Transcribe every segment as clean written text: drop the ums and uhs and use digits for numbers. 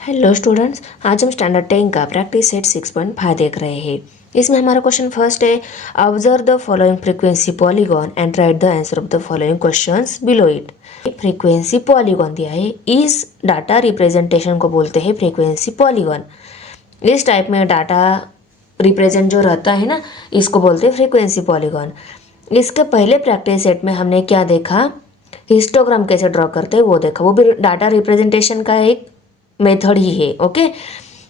Hello students, आज हम standard 10 का प्रैक्टिस सेट 6.5 देख रहे हैं। इसमें हमारा क्वेश्चन फर्स्ट है, observe the following frequency polygon and right the answer of the following questions below it. Frequency polygon दिया है, इस डाटा रिप्रेजेंटेशन को बोलते हैं फ्रीक्वेंसी पॉलीगॉन। इस टाइप में डाटा रिप्रेजेंट जो रहता है ना, इसको बोलते हैं फ्रीक्वेंसी पॉलीगॉन। इसके पहले प्रैक्टिस सेट में हमने क्या देखा, हिस्टोग्राम कैसे ड्रॉ करते हैं वो देखा, वो भी डाटा रिप्रेजेंटेशन का एक मेथड ही है। ओके,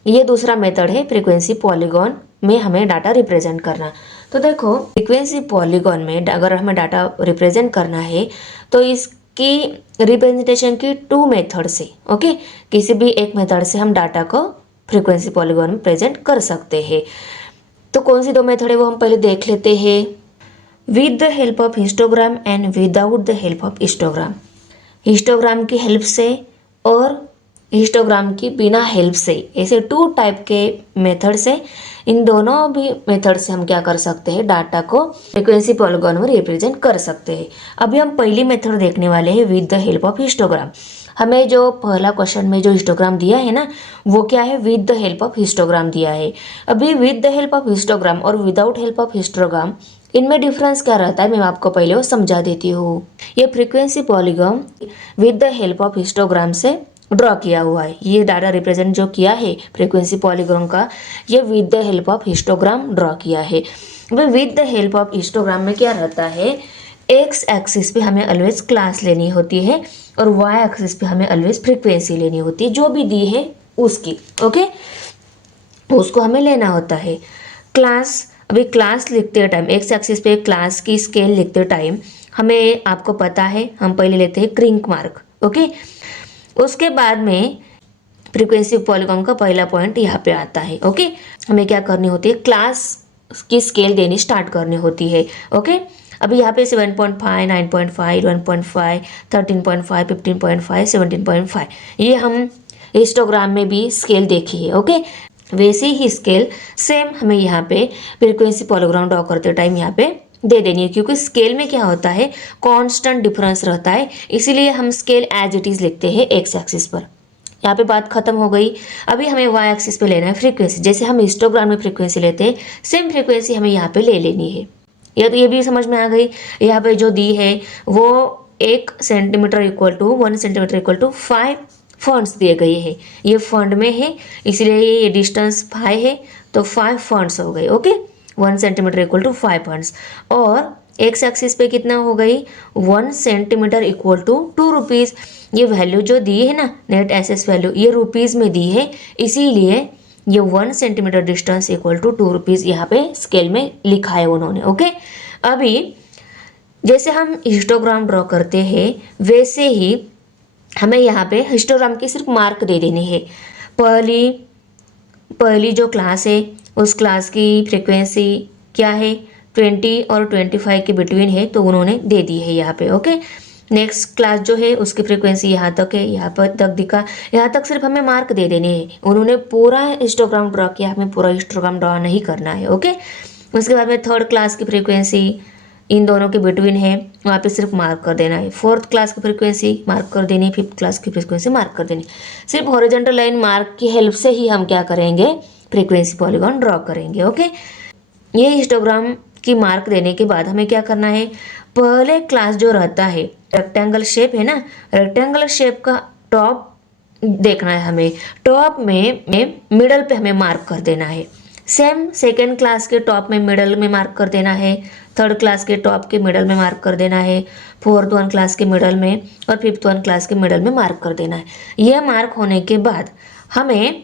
ये दूसरा मेथड है फ्रीक्वेंसी पॉलीगॉन में हमें डाटा रिप्रेजेंट करना। तो देखो, फ्रीक्वेंसी पॉलीगॉन में अगर हमें डाटा रिप्रेजेंट करना है तो इसकी रिप्रेजेंटेशन की 2 मेथड से, ओके, किसी भी एक मेथड से हम डाटा को फ्रीक्वेंसी पॉलीगॉन में प्रेजेंट कर सकते हैं। तो कौन सी 2 मेथड है वो हम पहले देख लेते हैं। With the help of histogram and without the help of histogram. Histogram की हेल्प से और हिस्टोग्राम की बिना हेल्प से, ऐसे 2 टाइप के मेथड से, इन दोनों भी मेथड से हम क्या कर सकते हैं, डाटा को फ्रीक्वेंसी पॉलीगॉन में रिप्रेजेंट कर सकते हैं। अभी हम पहली मेथड देखने वाले हैं, with the help of histogram. हमें जो पहला क्वेश्चन में जो हिस्टोग्राम दिया है ना, वो क्या है, with the help of histogram दिया है। अभी with the help of histogram और विदाउट हेल्प ऑफ हिस्टोग्राम, इनमें डिफरेंस क्या रहता है मैं आपको पहले वो समझा देती हूँ। ये frequency polygon with the help of histogram से ड्रॉ किया हुआ है। ये डाटा रिप्रेजेंट जो किया है फ्रीक्वेंसी पॉलीगॉन का, ये with the help of histogram draw किया है। With the help of histogram में क्या रहता है, एक्स एक्सिस पे हमें ऑलवेज क्लास लेनी होती है और वाई एक्सिस पे हमें ऑलवेज फ्रीक्वेंसी लेनी होती है, जो भी दी है उसकी, ओके, उसको हमें लेना होता है। क्लास, अभी क्लास लिखते टाइम एक्स एक्सिस पे क्लास की स्केल लिखते टाइम हमें, आपको पता है, हम पहले लेते हैं क्रिंक मार्क, ओके। उसके बाद में फ्रीक्वेंसी पॉलीगॉन का पहला पॉइंट यहाँ पे आता है, ओके। हमें क्या करनी होती है, क्लास की स्केल देनी स्टार्ट करनी होती है, ओके। अभी यहाँ पे 7.5, 9.5, 1.5, 13.5, 15.5, 17.5, ये हम हिस्टोग्राम में भी स्केल देखी है, ओके। वैसे ही स्केल सेम हमें यहाँ पे फ्रीक्वेंसी पॉलीगॉन ड्रॉ करते टाइम यहाँ पे दे देनी है, क्योंकि स्केल में क्या होता है, कांस्टेंट डिफरेंस रहता है, इसीलिए हम स्केल एज इट इज लिखते हैं एक्स एक्सिस पर। यहाँ पे बात खत्म हो गई। अभी हमें वाई एक्सिस पे लेना है फ्रीक्वेंसी, जैसे हम हिस्टोग्राम में फ्रीक्वेंसी लेते हैं, सेम फ्रीक्वेंसी हमें यहाँ पे ले लेनी है। ये भी समझ में आ गई। यहाँ पे जो दी है वो 1 centimetre equal to 1 centimetre equal to 5 fonts दिए गए हैं। ये फॉन्ट में है, इसलिए ये डिस्टेंस 5 है, तो 5 फॉन्ट्स हो गए, okay. 1 centimetre equal to 5 fonts. और एक्स एक्सिस पे कितना हो गई, 1 सेंटीमीटर इक्वल टू 2 रुपीज़। ये वैल्यू जो दी है ना, नेट एसेस वैल्यू, ये रुपीज़ में दी है, इसीलिए ये 1 centimeter distance equal to 2 rupees यहाँ पे स्केल में लिखा है उन्होंने, ओके। अभी जैसे हम हिस्टोग्राम ड्रॉ करते हैं, वैसे ही हमें यहाँ पे हिस्टोग्राम की सिर्फ मार्क दे देनी है। पहली जो क्लास है, उस क्लास की फ्रीक्वेंसी क्या है, 20 और 25 के बिटवीन है, तो उन्होंने दे दी है यहाँ पे, ओके। नेक्स्ट क्लास जो है उसकी फ्रीक्वेंसी यहाँ तक है, यहाँ पर तक दिखा, यहाँ तक सिर्फ हमें मार्क दे देने हैं। उन्होंने पूरा हिस्टोग्राम ड्रॉ किया, हमें पूरा हिस्टोग्राम ड्रॉ नहीं करना है, ओके। उसके बाद में थर्ड क्लास की फ्रीक्वेंसी इन दोनों के बिटवीन है, वहाँ पे सिर्फ मार्क कर देना है। फोर्थ क्लास की फ्रीक्वेंसी मार्क कर देनी, फिफ्थ क्लास की फ्रीक्वेंसी मार्क कर देनी। सिर्फ हॉरिजॉन्टल लाइन मार्क की हेल्प से ही हम क्या करेंगे, फ्रीक्वेंसी पॉलीगॉन ड्रॉ करेंगे, ओके। ये हिस्टोग्राम की मार्क देने के बाद हमें क्या करना है, पहले क्लास जो रहता है, रेक्टेंगल शेप है ना, रेक्टेंगल शेप का टॉप देखना है हमें, टॉप में मिडल पे हमें मार्क कर देना है। सेम सेकेंड क्लास के टॉप में मिडल में मार्क कर देना है, थर्ड क्लास के टॉप के मिडल में मार्क कर देना है, फोर्थ वन क्लास के मिडल में और फिफ्थ वन क्लास के मिडल में मार्क कर देना है। यह मार्क होने के बाद हमें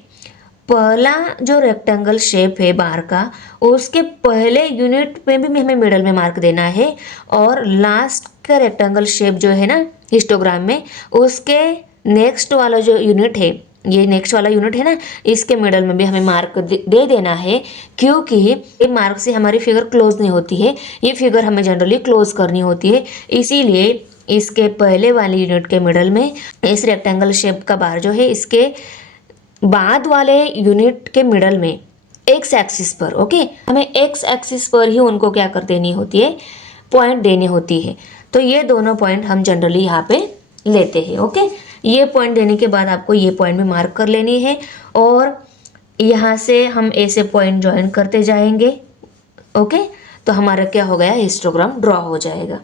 पहला जो रेक्टेंगल शेप है बाहर का, उसके पहले यूनिट में भी हमें मिडल में मार्क देना है, और लास्ट का रेक्टेंगल शेप जो है ना हिस्टोग्राम में, उसके नेक्स्ट वाला जो यूनिट है, ये नेक्स्ट वाला यूनिट है ना, इसके मिडल में भी हमें मार्क दे देना है, क्योंकि ये मार्क से हमारी फिगर क्लोज नहीं होती है, ये फिगर हमें जनरली क्लोज करनी होती है, इसीलिए इसके पहले वाले यूनिट के मिडल में, इस रेक्टेंगल शेप का बाहर जो है, इसके बाद वाले यूनिट के मिडल में एक्स एक्सिस पर, ओके, हमें एक्स एक्सिस पर ही उनको क्या कर देनी होती है, पॉइंट देनी होती है। तो ये दोनों पॉइंट हम जनरली यहाँ पे लेते हैं, ओके। ये पॉइंट देने के बाद आपको ये पॉइंट भी मार्क कर लेनी है और यहाँ से हम ए से पॉइंट ज्वाइन करते जाएंगे। ओके, तो हमारा क्या हो गया, हिस्टोग्राम ड्रॉ हो जाएगा।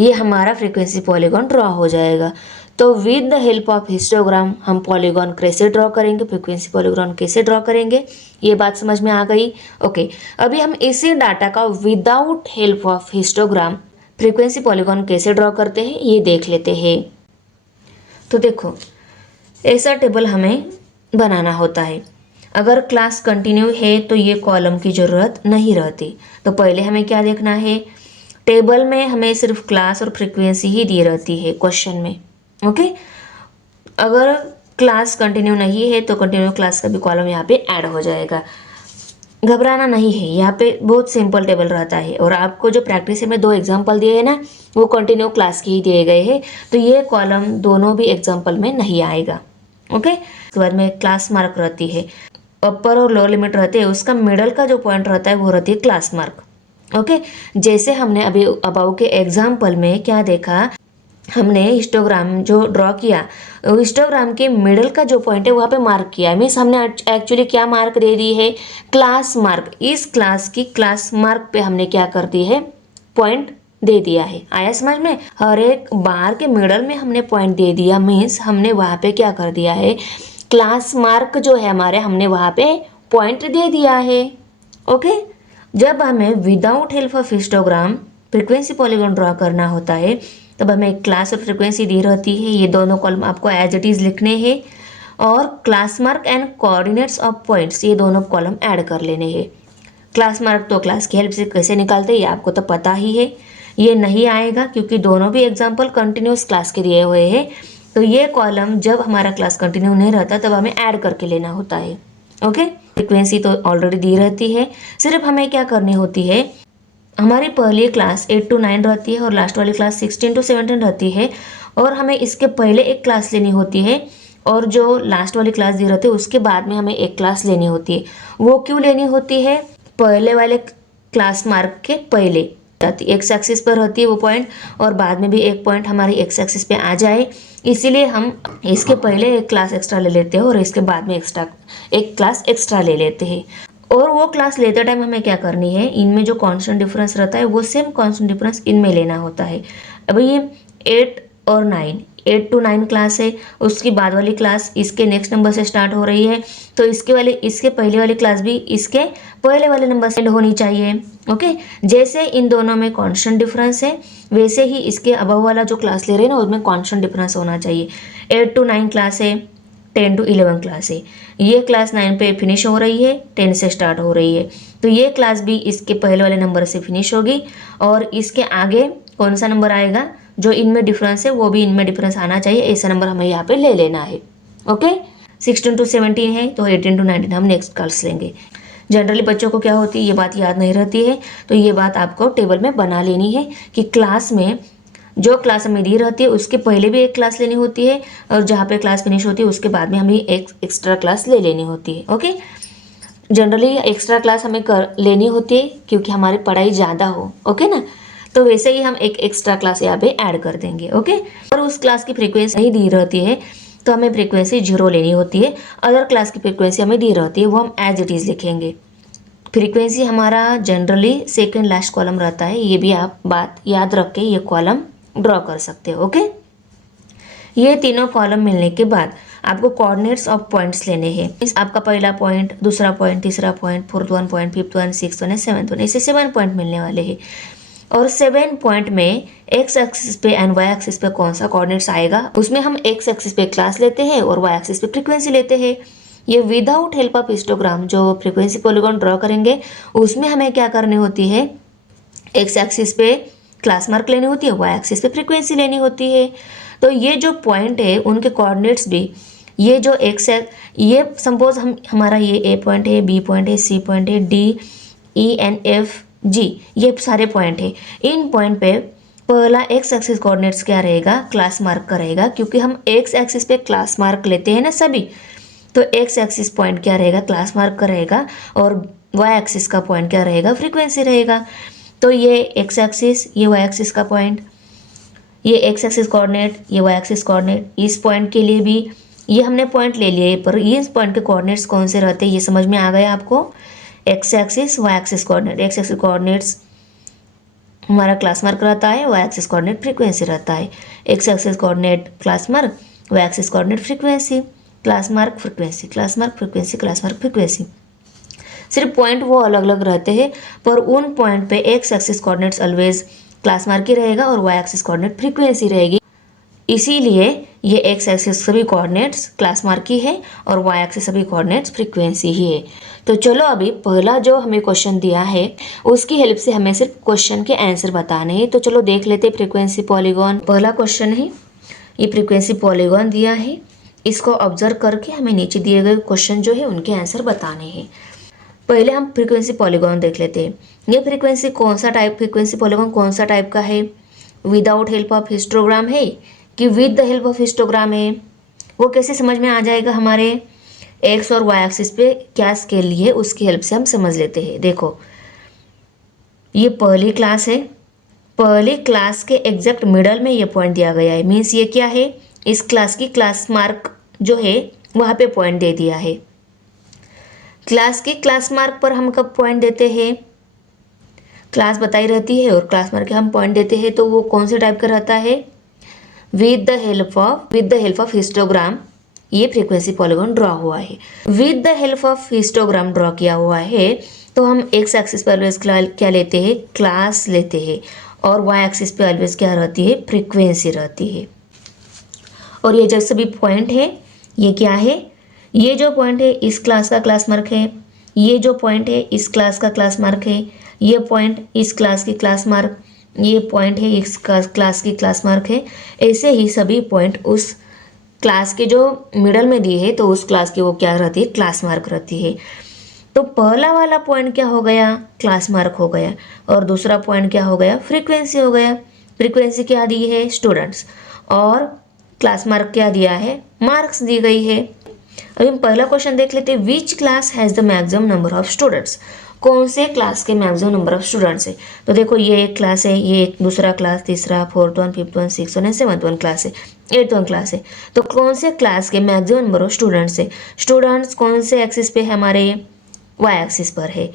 ये हमारा फ्रीक्वेंसी पॉलीगॉन ड्रॉ हो जाएगा। तो with the help of histogram हम पॉलीगॉन कैसे ड्रॉ करेंगे, फ्रीक्वेंसी पॉलीगॉन कैसे ड्रॉ करेंगे, ये बात समझ में आ गई। ओके, अभी हम इसी डाटा का without help of histogram frequency polygon कैसे ड्रॉ करते हैं ये देख लेते हैं। तो देखो, ऐसा टेबल हमें बनाना होता है। अगर क्लास कंटिन्यू है तो ये कॉलम की ज़रूरत नहीं रहती। तो पहले हमें क्या देखना है, टेबल में हमें सिर्फ क्लास और फ्रीक्वेंसी ही दी रहती है क्वेश्चन में। ओके, अगर क्लास कंटिन्यू नहीं है तो कंटिन्यू क्लास का भी कॉलम यहाँ पे ऐड हो जाएगा। घबराना नहीं है, यहाँ पे बहुत सिंपल टेबल रहता है। और आपको जो प्रैक्टिस में 2 एग्जाम्पल दिए हैं ना, वो कंटिन्यू क्लास के ही दिए गए हैं, तो ये कॉलम दोनों भी एग्जाम्पल में नहीं आएगा। ओके, उसके बाद में क्लास मार्क रहती है, अपर और लोअर लिमिट रहते हैं, उसका मिडल का जो पॉइंट रहता है वो रहती है क्लास मार्क। ओके, जैसे हमने अभी अबाउ के एग्जाम्पल में क्या देखा, हमने हिस्टोग्राम जो ड्रॉ किया, हिस्टोग्राम के मिडल का जो पॉइंट है वहाँ पे मार्क किया। मीन्स हमने एक्चुअली क्या मार्क दे दी है, क्लास मार्क। इस क्लास की क्लास मार्क पे हमने क्या कर दी है, पॉइंट दे दिया है। आया समझ में, हर एक बार के मिडल में हमने पॉइंट दे दिया। मीन्स हमने वहाँ पे क्या कर दिया है, क्लास मार्क जो है हमारे, हमने वहाँ पे पॉइंट दे दिया है। ओके, जब हमें without help of histogram frequency polygon draw करना होता है तब हमें क्लास और फ्रीक्वेंसी दी रहती है। ये दोनों कॉलम आपको एज इट इज़ लिखने हैं और class mark and coordinates of points ये दोनों कॉलम ऐड कर लेने हैं। क्लास मार्क तो क्लास की हेल्प से कैसे निकालते हैं ये आपको तो पता ही है। ये नहीं आएगा क्योंकि दोनों भी एग्जाम्पल कंटिन्यूस क्लास के दिए हुए हैं। तो ये कॉलम जब हमारा क्लास कंटिन्यू नहीं रहता तब हमें ऐड करके लेना होता है। ओके, फ्रीक्वेंसी तो ऑलरेडी दी रहती है, सिर्फ हमें क्या करनी होती है, हमारी पहली क्लास 8 to 9 रहती है और लास्ट वाली क्लास 16 to 17 रहती है, और हमें इसके पहले एक क्लास लेनी होती है और जो लास्ट वाली क्लास दी रहती है उसके बाद में हमें एक क्लास लेनी होती है। वो क्यों लेनी होती है, पहले वाले क्लास मार्क के पहले एक्स एक्सिस पर रहती है वो पॉइंट, और बाद में भी एक पॉइंट हमारी एक्स एक्सिस पे आ जाए, इसीलिए हम इसके पहले एक क्लास एक्स्ट्रा ले लेते हैं और इसके बाद में एक क्लास एक्स्ट्रा ले लेते हैं। और वो क्लास लेते टाइम हमें क्या करनी है, इनमें जो कांस्टेंट डिफरेंस रहता है वो सेम कांस्टेंट डिफरेंस इनमें लेना होता है। अब ये 8 और 9, 8 to 9 क्लास है, उसकी बाद वाली क्लास इसके नेक्स्ट नंबर से स्टार्ट हो रही है, तो इसके पहले वाली क्लास भी इसके पहले वाले नंबर से होनी चाहिए। ओके, जैसे इन दोनों में कांस्टेंट डिफरेंस है वैसे ही इसके अबव वाला जो क्लास ले रहे हैं ना उसमें कांस्टेंट डिफरेंस होना चाहिए। 8 to 9 क्लास है, 10 to 11 क्लास है, ये क्लास 9 पे फिनिश हो रही है, 10 से स्टार्ट हो रही है, तो ये क्लास भी इसके पहले वाले नंबर से फिनिश होगी और इसके आगे कौन सा नंबर आएगा, जो इनमें डिफरेंस है वो भी इनमें डिफरेंस आना चाहिए, ऐसा नंबर हमें यहाँ पे ले लेना है। ओके, 16 to 17 है तो 18 to 19 हम नेक्स्ट क्लास लेंगे। जनरली बच्चों को क्या होती है, ये बात याद नहीं रहती है, तो ये बात आपको टेबल में बना लेनी है कि क्लास में जो क्लास हमें दी रहती है उसके पहले भी एक क्लास लेनी होती है और जहाँ पे क्लास फिनिश होती है उसके बाद में हमें एक एक्स्ट्रा क्लास ले लेनी होती है। ओके, जनरली एक्स्ट्रा क्लास हमें लेनी होती है क्योंकि हमारी पढ़ाई ज़्यादा हो। ओके ना, तो वैसे ही हम एक एक्स्ट्रा क्लास यहाँ पे ऐड कर देंगे। ओके, और उस क्लास की फ्रीक्वेंसी नहीं दी रहती है तो हमें फ्रीक्वेंसी 0 लेनी होती है। अदर क्लास की फ्रीक्वेंसी हमें दी रहती है वो हम एज इट इज़ लिखेंगे। फ्रीक्वेंसी हमारा जनरली सेकेंड लास्ट कॉलम रहता है, ये भी आप बात याद रख के ये कॉलम ड्रॉ कर सकते हो। ओके, ये तीनों कॉलम मिलने के बाद आपको कोऑर्डिनेट्स ऑफ पॉइंट्स लेने हैं। आपका पहला पॉइंट, दूसरा पॉइंट, तीसरा point, fourth one point, fifth one, sixth one, seventh one, ऐसे 7 पॉइंट मिलने वाले हैं। और 7 पॉइंट में एक्स एक्सिस पे एंड वाई एक्सिस पे कौन सा कोऑर्डिनेट्स आएगा, उसमें हम एक्स एक्सिस पे क्लास लेते हैं और वाई एक्सिस पे फ्रीक्वेंसी लेते हैं। ये विदाउट हेल्प ऑफ हिस्टोग्राम जो फ्रीक्वेंसी पॉलीगॉन ड्रॉ करेंगे उसमें हमें क्या करनी होती है, एक्स एक्सिस पे क्लास मार्क लेनी होती है, वाई एक्सिस पे फ्रीक्वेंसी लेनी होती है। तो ये जो पॉइंट है उनके कोऑर्डिनेट्स भी, ये जो एक्स है, ये सपोज हमारा ये ए पॉइंट है, बी पॉइंट है, सी पॉइंट है, डी, ई, एन, एफ, जी, ये सारे पॉइंट है। इन पॉइंट पे पहला एक्स एक्सिस कोऑर्डिनेट्स क्या रहेगा, क्लास मार्क का रहेगा, क्योंकि हम एक्स एक्सिस पे क्लास मार्क लेते हैं ना सभी, तो एक्स एक्सिस पॉइंट क्या रहेगा, क्लास मार्क का रहेगा, और वाई एक्सिस का पॉइंट क्या रहेगा, फ्रीक्वेंसी रहेगा। तो ये एक्स एक्सिस, ये वाई एक्सिस का पॉइंट, ये एक्स एक्सिस कोऑर्डिनेट, ये वाई एक्सिस कोऑर्डिनेट, इस पॉइंट के लिए भी ये हमने पॉइंट ले लिए, पर इस पॉइंट के कोऑर्डिनेट्स कौन से रहते हैं ये समझ में आ गया आपको। X axis Y axis coordinate, X axis coordinates हमारा क्लास मार्क रहता है, वाई एक्सिस कोऑर्डिनेट फ्रीक्वेंसी रहता है। X axis coordinate class mark, Y axis coordinate frequency, class mark frequency, class mark frequency, class mark frequency. सिर्फ point वो अलग अलग रहते हैं, पर उन पॉइंट पे X axis coordinates always class mark ही रहेगा और वाई एक्सिस कोऑर्डिनेट फ्रीक्वेंसी रहेगी। इसीलिए ये एक्स एक्सिस सभी कोऑर्डिनेट्स क्लास मार्क ही है और वाई एक्सिस सभी कोऑर्डिनेट्स फ्रीक्वेंसी ही है। तो चलो अभी पहला जो हमें क्वेश्चन दिया है उसकी हेल्प से हमें सिर्फ क्वेश्चन के आंसर बताने हैं। तो चलो देख लेते हैं फ्रीक्वेंसी पॉलीगॉन। पहला क्वेश्चन है, ये फ्रीक्वेंसी पॉलीगॉन दिया है, इसको ऑब्जर्व करके हमें नीचे दिए गए क्वेश्चन जो है उनके आंसर बताने हैं। पहले हम फ्रीक्वेंसी पॉलीगॉन देख लेते हैं। ये फ्रीक्वेंसी कौन सा टाइप, फ्रीक्वेंसी पॉलीगॉन कौन सा टाइप का है, विदाउट हेल्प ऑफ हिस्टोग्राम है कि with the help of histogram है। वो कैसे समझ में आ जाएगा, हमारे एक्स और वाई एक्सिस पे क्या स्केल लिए उसकी हेल्प से हम समझ लेते हैं। देखो ये पहली क्लास है, पहली क्लास के एग्जैक्ट मिडल में ये पॉइंट दिया गया है। मीन्स ये क्या है, इस क्लास की क्लास मार्क जो है वहाँ पे पॉइंट दे दिया है। क्लास की क्लास मार्क पर हम कब पॉइंट देते हैं, क्लास बताई रहती है और क्लास मार्क के हम पॉइंट देते हैं, तो वो कौन से टाइप का रहता है, with the help of histogram. ये फ्रीक्वेंसी पॉलीगॉन ड्रॉ हुआ है, with the help of histogram draw किया हुआ है। तो हम एक्स एक्सिस पर ऑलवेज क्या लेते हैं, क्लास लेते हैं, और वाई एक्सिस पे ऑलवेज क्या रहती है, फ्रीक्वेंसी रहती है। और ये जैसे भी पॉइंट है, ये क्या है, ये जो पॉइंट है इस क्लास का क्लास मार्क है, ये जो पॉइंट है इस क्लास का क्लास मार्क है, ये पॉइंट इस क्लास की क्लास मार्क, ये पॉइंट है इस क्लास की क्लास मार्क है। ऐसे ही सभी पॉइंट उस क्लास के जो मिडल में दिए है तो उस क्लास की वो क्या रहती है, क्लास मार्क रहती है। तो पहला वाला पॉइंट क्या हो गया, क्लास मार्क हो गया, और दूसरा पॉइंट क्या हो गया, फ्रीक्वेंसी हो गया। फ्रीक्वेंसी क्या दी है, स्टूडेंट्स, और क्लास मार्क क्या दिया है, मार्क्स दी गई है। अभी हम पहला क्वेश्चन देख लेते हैं, which class has the maximum number of students, कौन से क्लास के मैक्सिमम नंबर ऑफ स्टूडेंट्स है। तो देखो ये एक क्लास है, ये एक दूसरा क्लास, तीसरा, fourth one, fifth one, six one, seventh one class है, एट्थ वन क्लास है। तो कौन से क्लास के मैक्सिमम नंबर ऑफ स्टूडेंट्स है, स्टूडेंट्स कौन से एक्सिस पे है, हमारे वाई एक्सिस पर है,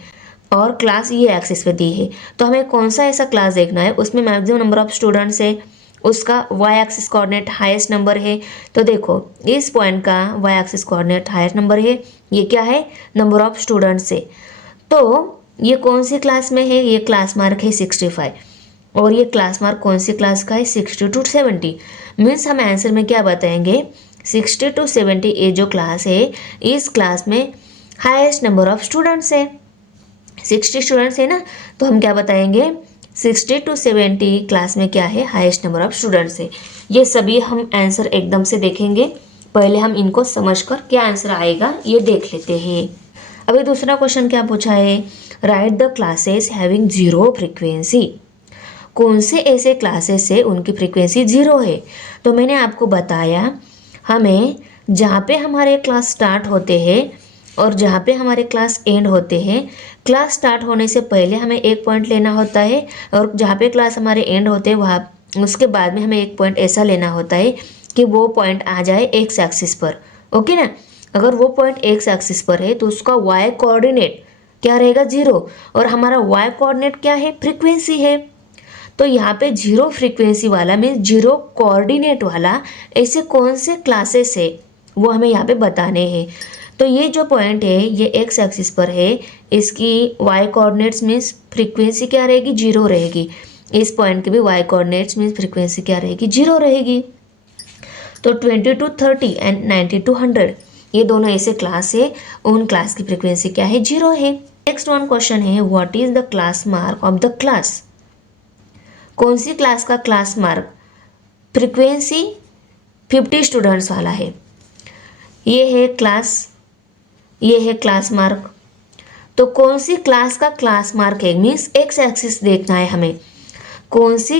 और क्लास ये एक्सिस पे दी है। तो हमें कौन सा ऐसा क्लास देखना है उसमें मैक्सिमम नंबर ऑफ स्टूडेंट्स है, उसका Y axis coordinate highest number है। तो देखो इस पॉइंट का Y axis coordinate highest number है, ये क्या है, नंबर ऑफ स्टूडेंट्स है। तो ये कौन सी क्लास में है, ये क्लास मार्क है 65, और ये क्लास मार्क कौन सी क्लास का है, 60 to 70। मीन्स हम आंसर में क्या बताएंगे, 60 to 70 ये जो क्लास है इस क्लास में हाईएस्ट नंबर ऑफ स्टूडेंट्स है। 60 स्टूडेंट्स है ना, तो हम क्या बताएंगे, 60 to 70 क्लास में क्या है, हाईएस्ट नंबर ऑफ स्टूडेंट्स है। ये सभी हम आंसर एकदम से देखेंगे, पहले हम इनको समझकर क्या आंसर आएगा ये देख लेते हैं। अभी दूसरा क्वेश्चन क्या पूछा है, right the classes having zero frequency, कौन से ऐसे क्लासेस है उनकी फ्रीक्वेंसी जीरो है। तो मैंने आपको बताया, हमें जहाँ पे हमारे क्लास स्टार्ट होते हैं और जहाँ पे हमारे क्लास एंड होते हैं, क्लास स्टार्ट होने से पहले हमें एक पॉइंट लेना होता है, और जहाँ पे क्लास हमारे एंड होते हैं वहाँ उसके बाद में हमें एक पॉइंट ऐसा लेना होता है कि वो पॉइंट आ जाए एक्स एक्सिस पर। ओके ना, अगर वो पॉइंट एक्स एक्सिस पर है तो उसका वाई कोऑर्डिनेट क्या रहेगा, जीरो, और हमारा वाई कोऑर्डिनेट क्या है, फ्रीक्वेंसी है। तो यहाँ पे जीरो फ्रीक्वेंसी वाला मीन्स जीरो कोऑर्डिनेट वाला ऐसे कौन से क्लासेस है वो हमें यहाँ पे बताने हैं। तो ये जो पॉइंट है ये एक्स एक्सिस पर है, इसकी वाई कोऑर्डिनेट्स मीन्स फ्रीक्वेंसी क्या रहेगी, जीरो रहेगी। इस पॉइंट की भी वाई कोऑर्डिनेट्स मीन्स फ्रीक्वेंसी क्या रहेगी, जीरो रहेगी। तो 20 to 30 एंड 90 to 100 ये दोनों ऐसे क्लास है, उन क्लास की फ्रीक्वेंसी क्या है, जीरो है। नेक्स्ट वन क्वेश्चन है, what is the class mark of the class, कौन सी क्लास का क्लास मार्क, फ्रीक्वेंसी 50 स्टूडेंट्स वाला है, ये है क्लास, ये है क्लास मार्क। तो कौन सी क्लास का क्लास मार्क है, मीन्स एक्स एक्सिस देखना है हमें, कौन सी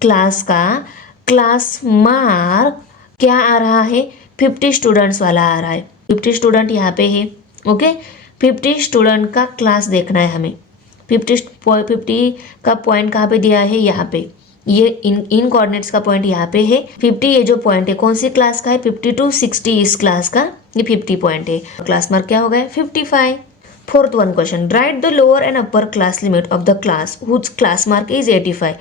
क्लास का क्लास मार्क क्या आ रहा है, 50 स्टूडेंट्स वाला आ रहा है। 50 स्टूडेंट यहाँ पे है, ओके, 50 स्टूडेंट का क्लास देखना है हमें। 50 का पॉइंट कहाँ पे दिया है, यहाँ पे, ये इन कोऑर्डिनेट्स का पॉइंट यहाँ पे है। 50 ये जो पॉइंट है कौन सी क्लास का है, 50 to 60 इस क्लास का ये 50 पॉइंट है। क्लास मार्क क्या हो गया 55। Fourth one question, right the lower and upper class limit of the class whose class mark is 85।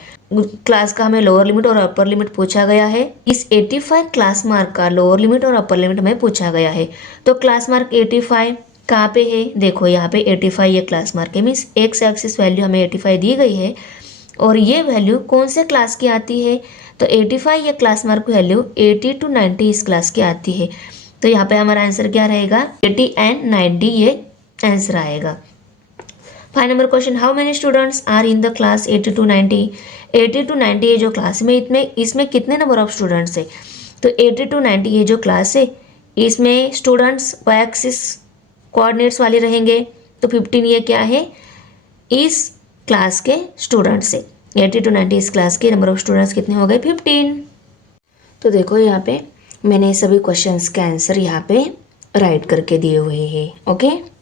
Class का हमें लोअर लिमिट और अपर लिमिट पूछा गया है। इस 85 क्लास मार्क का लोअर लिमिट और अपर लिमिट हमें पूछा गया है। तो क्लास मार्क 85 कहाँ पे है, देखो यहाँ पे 85 ये क्लास मार्क है, मीन्स एक्स एक्सिस वैल्यू हमें 85 दी गई है और ये वैल्यू कौन से क्लास की आती है, तो 85 ये क्लास मार्क वैल्यू 80 to 90 इस क्लास की आती है। तो यहाँ पे हमारा आंसर क्या रहेगा 80 and 90 ये आंसर आएगा। 5 number question, how many students are in the class 80 to 90। 80 to 90 ये जो क्लास में इसमें कितने नंबर ऑफ स्टूडेंट्स है, तो 80 to 90 ये जो क्लास है इसमें स्टूडेंट्स वाई एक्सिस कोऑर्डिनेट्स वाले रहेंगे। तो 15 ये क्या है इस क्लास के स्टूडेंट्स है। 80 to 90 इस क्लास के नंबर ऑफ स्टूडेंट्स कितने हो गए 15। तो देखो यहाँ पे मैंने सभी क्वेश्चंस के आंसर यहाँ पे राइट करके दिए हुए हैं। Okay,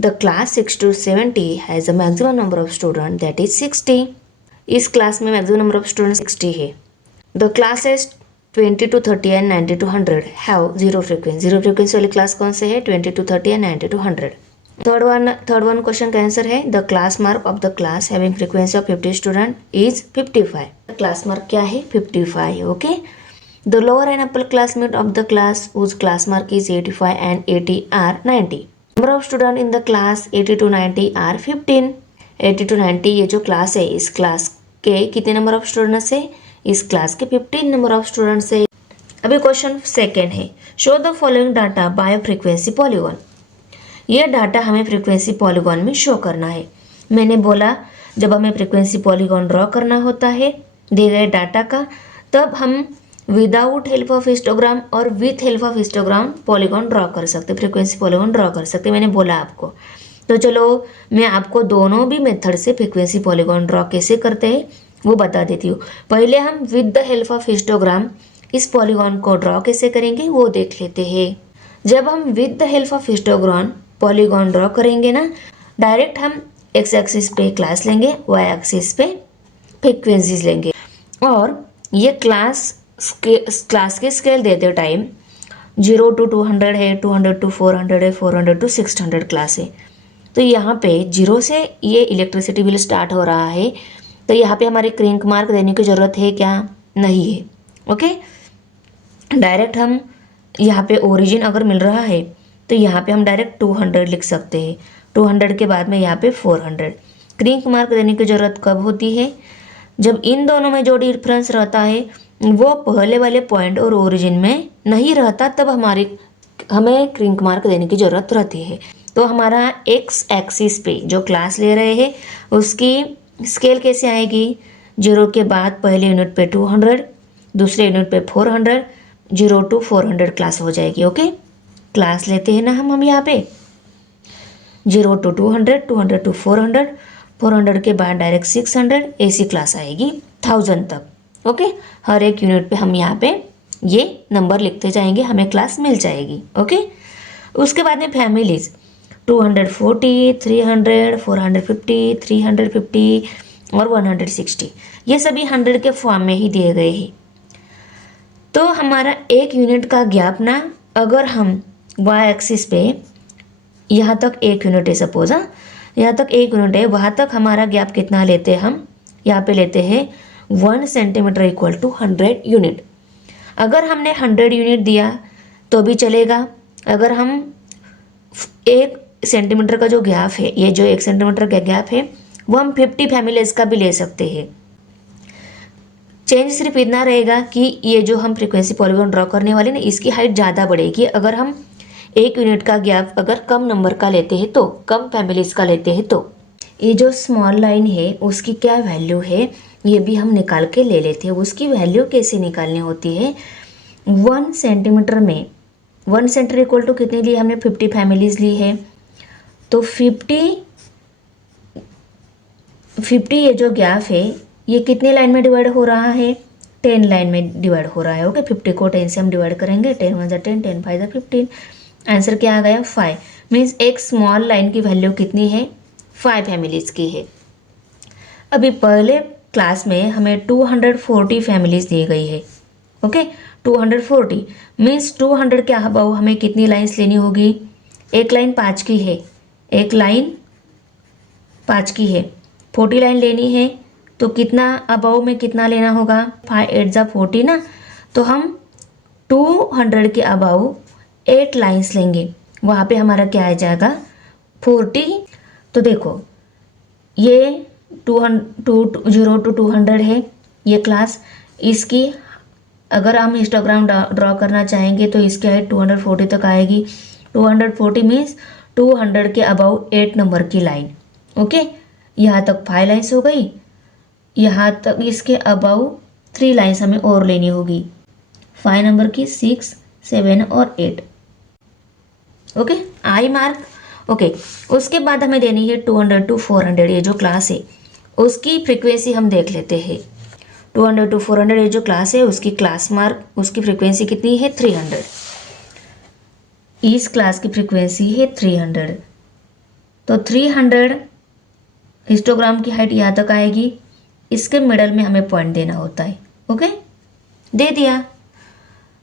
the class 6 to 70 has a maximum number of student that is 60। इस क्लास में मैक्सिमम नंबर ऑफ स्टूडेंट 60 है। The classes 20 to 30 and 90 to 100 have zero frequency. Zero frequency वाली क्लास कौन से है 20 to 30 and 90 to 100। Third one question का answer है the class mark of the class having frequency of 50 student is 55। Class mark क्या है 55। Okay, the lower and upper class limit of the class whose class mark is 85 and 80 are 90। Number of student in the class 80 to 90 are 15। 80 to 90 ये जो class है इस class के कितने number of students है, इस क्लास के 15 number of students है। अभी क्वेश्चन सेकेंड है, show the following data bye frequency polygon. ये डाटा हमें फ्रीक्वेंसी पॉलीगॉन में शो करना है। मैंने बोला जब हमें फ्रीक्वेंसी पॉलीगॉन ड्रॉ करना होता है दिए गए डाटा का, तब हम विदाउट हेल्प ऑफ हिस्टोग्राम और with help of histogram polygon draw कर सकते, फ्रीक्वेंसी पॉलीगॉन ड्रॉ कर सकते, मैंने बोला आपको। तो चलो मैं आपको दोनों भी मेथड से फ्रीक्वेंसी पॉलीगॉन ड्रॉ कैसे करते हैं वो बता देती हूँ। पहले हम with the help of histogram इस पॉलीगॉन को ड्रॉ कैसे करेंगे वो देख लेते हैं। जब हम with the help of histogram polygon draw करेंगे ना, डायरेक्ट हम एक्स एक्सिस पे क्लास लेंगे, वाई एक्सिस पे फ्रीक्वेंसीज लेंगे और ये क्लास के स्केल देते टाइम 0 to 200 है, 200 to 400 है, 400 to 600 क्लास है। तो यहाँ पे 0 से ये इलेक्ट्रिसिटी बिल स्टार्ट हो रहा है, तो यहाँ पे हमारे क्रिंक मार्क देने की ज़रूरत है क्या, नहीं है। ओके, डायरेक्ट हम यहाँ पे ओरिजिन अगर मिल रहा है तो यहाँ पे हम डायरेक्ट 200 लिख सकते हैं। 200 के बाद में यहाँ पे 400। क्रिंक मार्क देने की ज़रूरत कब होती है, जब इन दोनों में जो डिफरेंस रहता है वो पहले वाले पॉइंट और ओरिजिन में नहीं रहता, तब हमें क्रिंक मार्क देने की ज़रूरत रहती है। तो हमारा एक्स एक्सिस पे जो क्लास ले रहे हैं उसकी स्केल कैसे आएगी, 0 के बाद पहले यूनिट पे 200, दूसरे यूनिट पे 400, 0 to 400 क्लास हो जाएगी। ओके, क्लास लेते हैं ना हम यहाँ पे 0 to 200, 200 to 400, 400 के बाद डायरेक्ट 600, ऐसी क्लास आएगी 1000 तक। ओके, हर एक यूनिट पे हम यहाँ पे ये नंबर लिखते जाएंगे, हमें क्लास मिल जाएगी। ओके, उसके बाद में फैमिलीज 240, 300, 450, 350 और 160, ये सभी 100 के फॉर्म में ही दिए गए हैं। तो हमारा एक यूनिट का गैप ना, अगर हम वाई एक्सिस पे यहाँ तक एक यूनिट है, सपोज यहाँ तक एक यूनिट है, वहाँ तक हमारा गैप कितना लेते हैं हम, यहाँ पे लेते हैं 1 सेंटीमीटर इक्वल टू 100 यूनिट। अगर हमने 100 यूनिट दिया तो भी चलेगा, अगर हम 1 सेंटीमीटर का जो गैप है, ये जो 1 सेंटीमीटर का गैप है वो हम 50 फैमिलीज का भी ले सकते हैं। चेंज सिर्फ इतना रहेगा कि ये जो हम फ्रीक्वेंसी पॉलीगॉन ड्रॉ करने वाले ना, इसकी हाइट ज़्यादा बढ़ेगी। अगर हम एक यूनिट का गैप अगर कम नंबर का लेते हैं तो, कम फैमिलीज का लेते हैं तो, ये जो स्मॉल लाइन है उसकी क्या वैल्यू है ये भी हम निकाल के ले लेते हैं। उसकी वैल्यू कैसे निकालनी होती है, 1 सेंटीमीटर में 1 सेंटीमीटर इक्वल टू कितनी ली हमने, 50 फैमिलीज ली है। तो 50 ये जो गैप है ये कितने लाइन में डिवाइड हो रहा है, 10 लाइन में डिवाइड हो रहा है। ओके, 50 को 10 से हम डिवाइड करेंगे, 10 1 10, 10 5 15, आंसर क्या आ गया 5। मीन्स एक स्मॉल लाइन की वैल्यू कितनी है, 5 फैमिलीज की है। अभी पहले क्लास में हमें 240 फैमिलीज दी गई है। ओके, 240 मीन्स 200 के अबव हमें कितनी लाइन्स लेनी होगी? एक लाइन 5 की है, एक लाइन 5 की है, 40 लाइन लेनी है तो कितना अबव में कितना लेना होगा? 5 8 जा 40 ना, तो हम 200 के अबव 8 लाइन्स लेंगे, वहाँ पे हमारा क्या आ जाएगा? 40। तो देखो ये 0 to 200 है ये क्लास, इसकी अगर हम हिस्टोग्राम ड्रॉ करना चाहेंगे तो इसकी हाइट 240 तक आएगी। 240 मीन्स 200 के अबव 8 नंबर की लाइन। ओके, यहाँ तक 5 लाइन्स हो गई, यहाँ तक इसके अबव 3 लाइन्स हमें और लेनी होगी, 5 नंबर की, 6 7 और 8। Okay, I mark. ओके, उसके बाद हमें देनी है 200 to 400, ये जो क्लास है उसकी फ्रीक्वेंसी हम देख लेते हैं। 200 to 400 ये जो क्लास है उसकी क्लास मार्क, उसकी फ्रीक्वेंसी कितनी है? 300। इस क्लास की फ्रीक्वेंसी है 300, तो 300 हिस्टोग्राम की हाइट यहाँ तक आएगी, इसके मिडल में हमें पॉइंट देना होता है। ओके, दे दिया।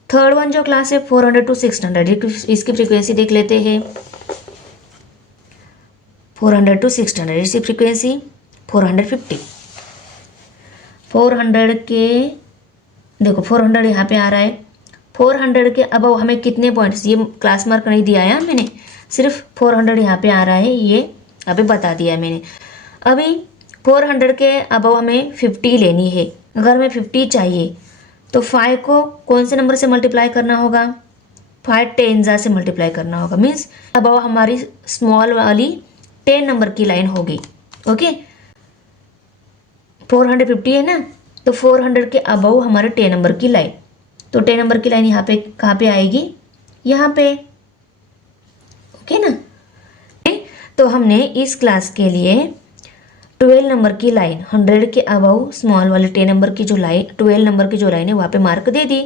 थर्ड वन जो क्लास है 400 to 600, इसकी फ्रीक्वेंसी देख लेते हैं। 400 to 600 इसकी फ्रीक्वेंसी 450। 400 के देखो 400 यहाँ पे आ रहा है, 400 के अब हमें कितने पॉइंट्स, ये क्लास मार्क नहीं दिया है मैंने, सिर्फ 400 यहाँ पे आ रहा है, ये अभी बता दिया है मैंने। अभी 400 के अब हमें 50 लेनी है। अगर हमें 50 चाहिए तो 5 को कौन से नंबर से मल्टीप्लाई करना होगा? 5 10 से मल्टीप्लाई करना होगा, मीन्स अब हमारी स्मॉल वाली 10 नंबर की लाइन होगी। ओके, 450 है ना, तो 400 के अबव हमारे 10 नंबर की लाइन, तो 10 नंबर की लाइन यहाँ पे कहाँ पे आएगी? यहाँ पे। ओके ना, तो हमने इस क्लास के लिए 12 नंबर की लाइन 100 के अबव स्मॉल वाले 10 नंबर की जो लाइन, 12 नंबर की जो लाइन है वहाँ पे मार्क दे दी।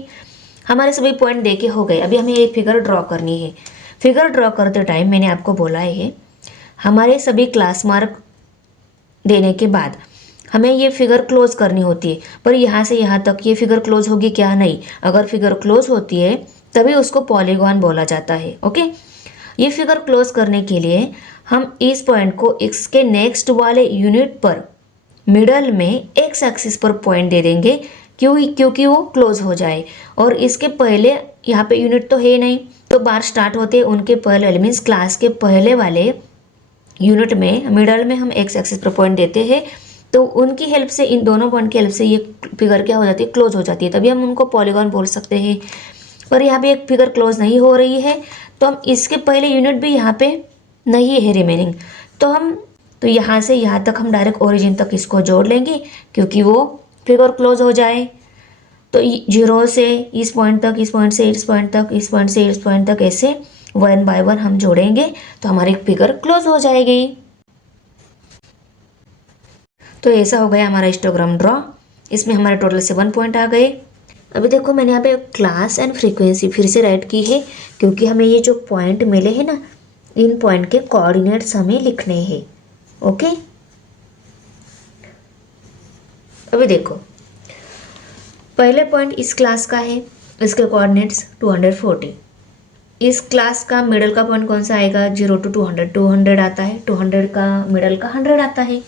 हमारे सभी पॉइंट देके हो गए। अभी हमें एक फिगर ड्रॉ करनी है। फिगर ड्रॉ करते टाइम मैंने आपको बोला है हमारे सभी क्लास मार्क देने के बाद हमें ये फिगर क्लोज करनी होती है, पर यहाँ से यहाँ तक ये फिगर क्लोज होगी क्या? नहीं। अगर फिगर क्लोज होती है तभी उसको पॉलीगॉन बोला जाता है। ओके, ये फिगर क्लोज करने के लिए हम इस पॉइंट को इसके नेक्स्ट वाले यूनिट पर मिडल में एक्स एक्सिस पर पॉइंट दे देंगे, क्योंकि वो क्लोज हो जाए। और इसके पहले यहाँ पे यूनिट तो है नहीं, तो बार स्टार्ट होते हैं उनके पहले एलिमेंट्स क्लास के पहले वाले यूनिट में मिडल में हम एक्स एक्सिस पर पॉइंट देते हैं, तो उनकी हेल्प से, इन दोनों पॉइंट की हेल्प से ये फिगर क्या हो जाती है? क्लोज हो जाती है, तभी हम उनको पॉलीगॉन बोल सकते हैं। पर यहाँ पे एक फिगर क्लोज नहीं हो रही है, तो हम इसके पहले यूनिट भी यहाँ पे नहीं है रिमेनिंग, तो यहाँ से यहाँ तक हम डायरेक्ट ओरिजिन तक इसको जोड़ लेंगे, क्योंकि वो फिगर क्लोज हो जाए। तो 0 से इस पॉइंट तक, इस पॉइंट से इस पॉइंट तक, इस पॉइंट से इस पॉइंट तक, ऐसे 1 बाय 1 हम जोड़ेंगे तो हमारी फिगर क्लोज हो जाएगी। तो ऐसा हो गया हमारा हिस्टोग्राम ड्रॉ। इसमें हमारे टोटल 7 पॉइंट आ गए। अभी देखो मैंने यहाँ पे क्लास एंड फ्रीक्वेंसी फिर से राइट की है, क्योंकि हमें ये जो पॉइंट मिले हैं ना, इन पॉइंट के कोऑर्डिनेट्स हमें लिखने हैं। ओके, अभी देखो पहले पॉइंट इस क्लास का है, इसके कोऑर्डिनेट्स 240। इस क्लास का मिडल का पॉइंट कौन सा आएगा? 0 to 200, 200 आता है, 200 का मिडल का 100 आता है,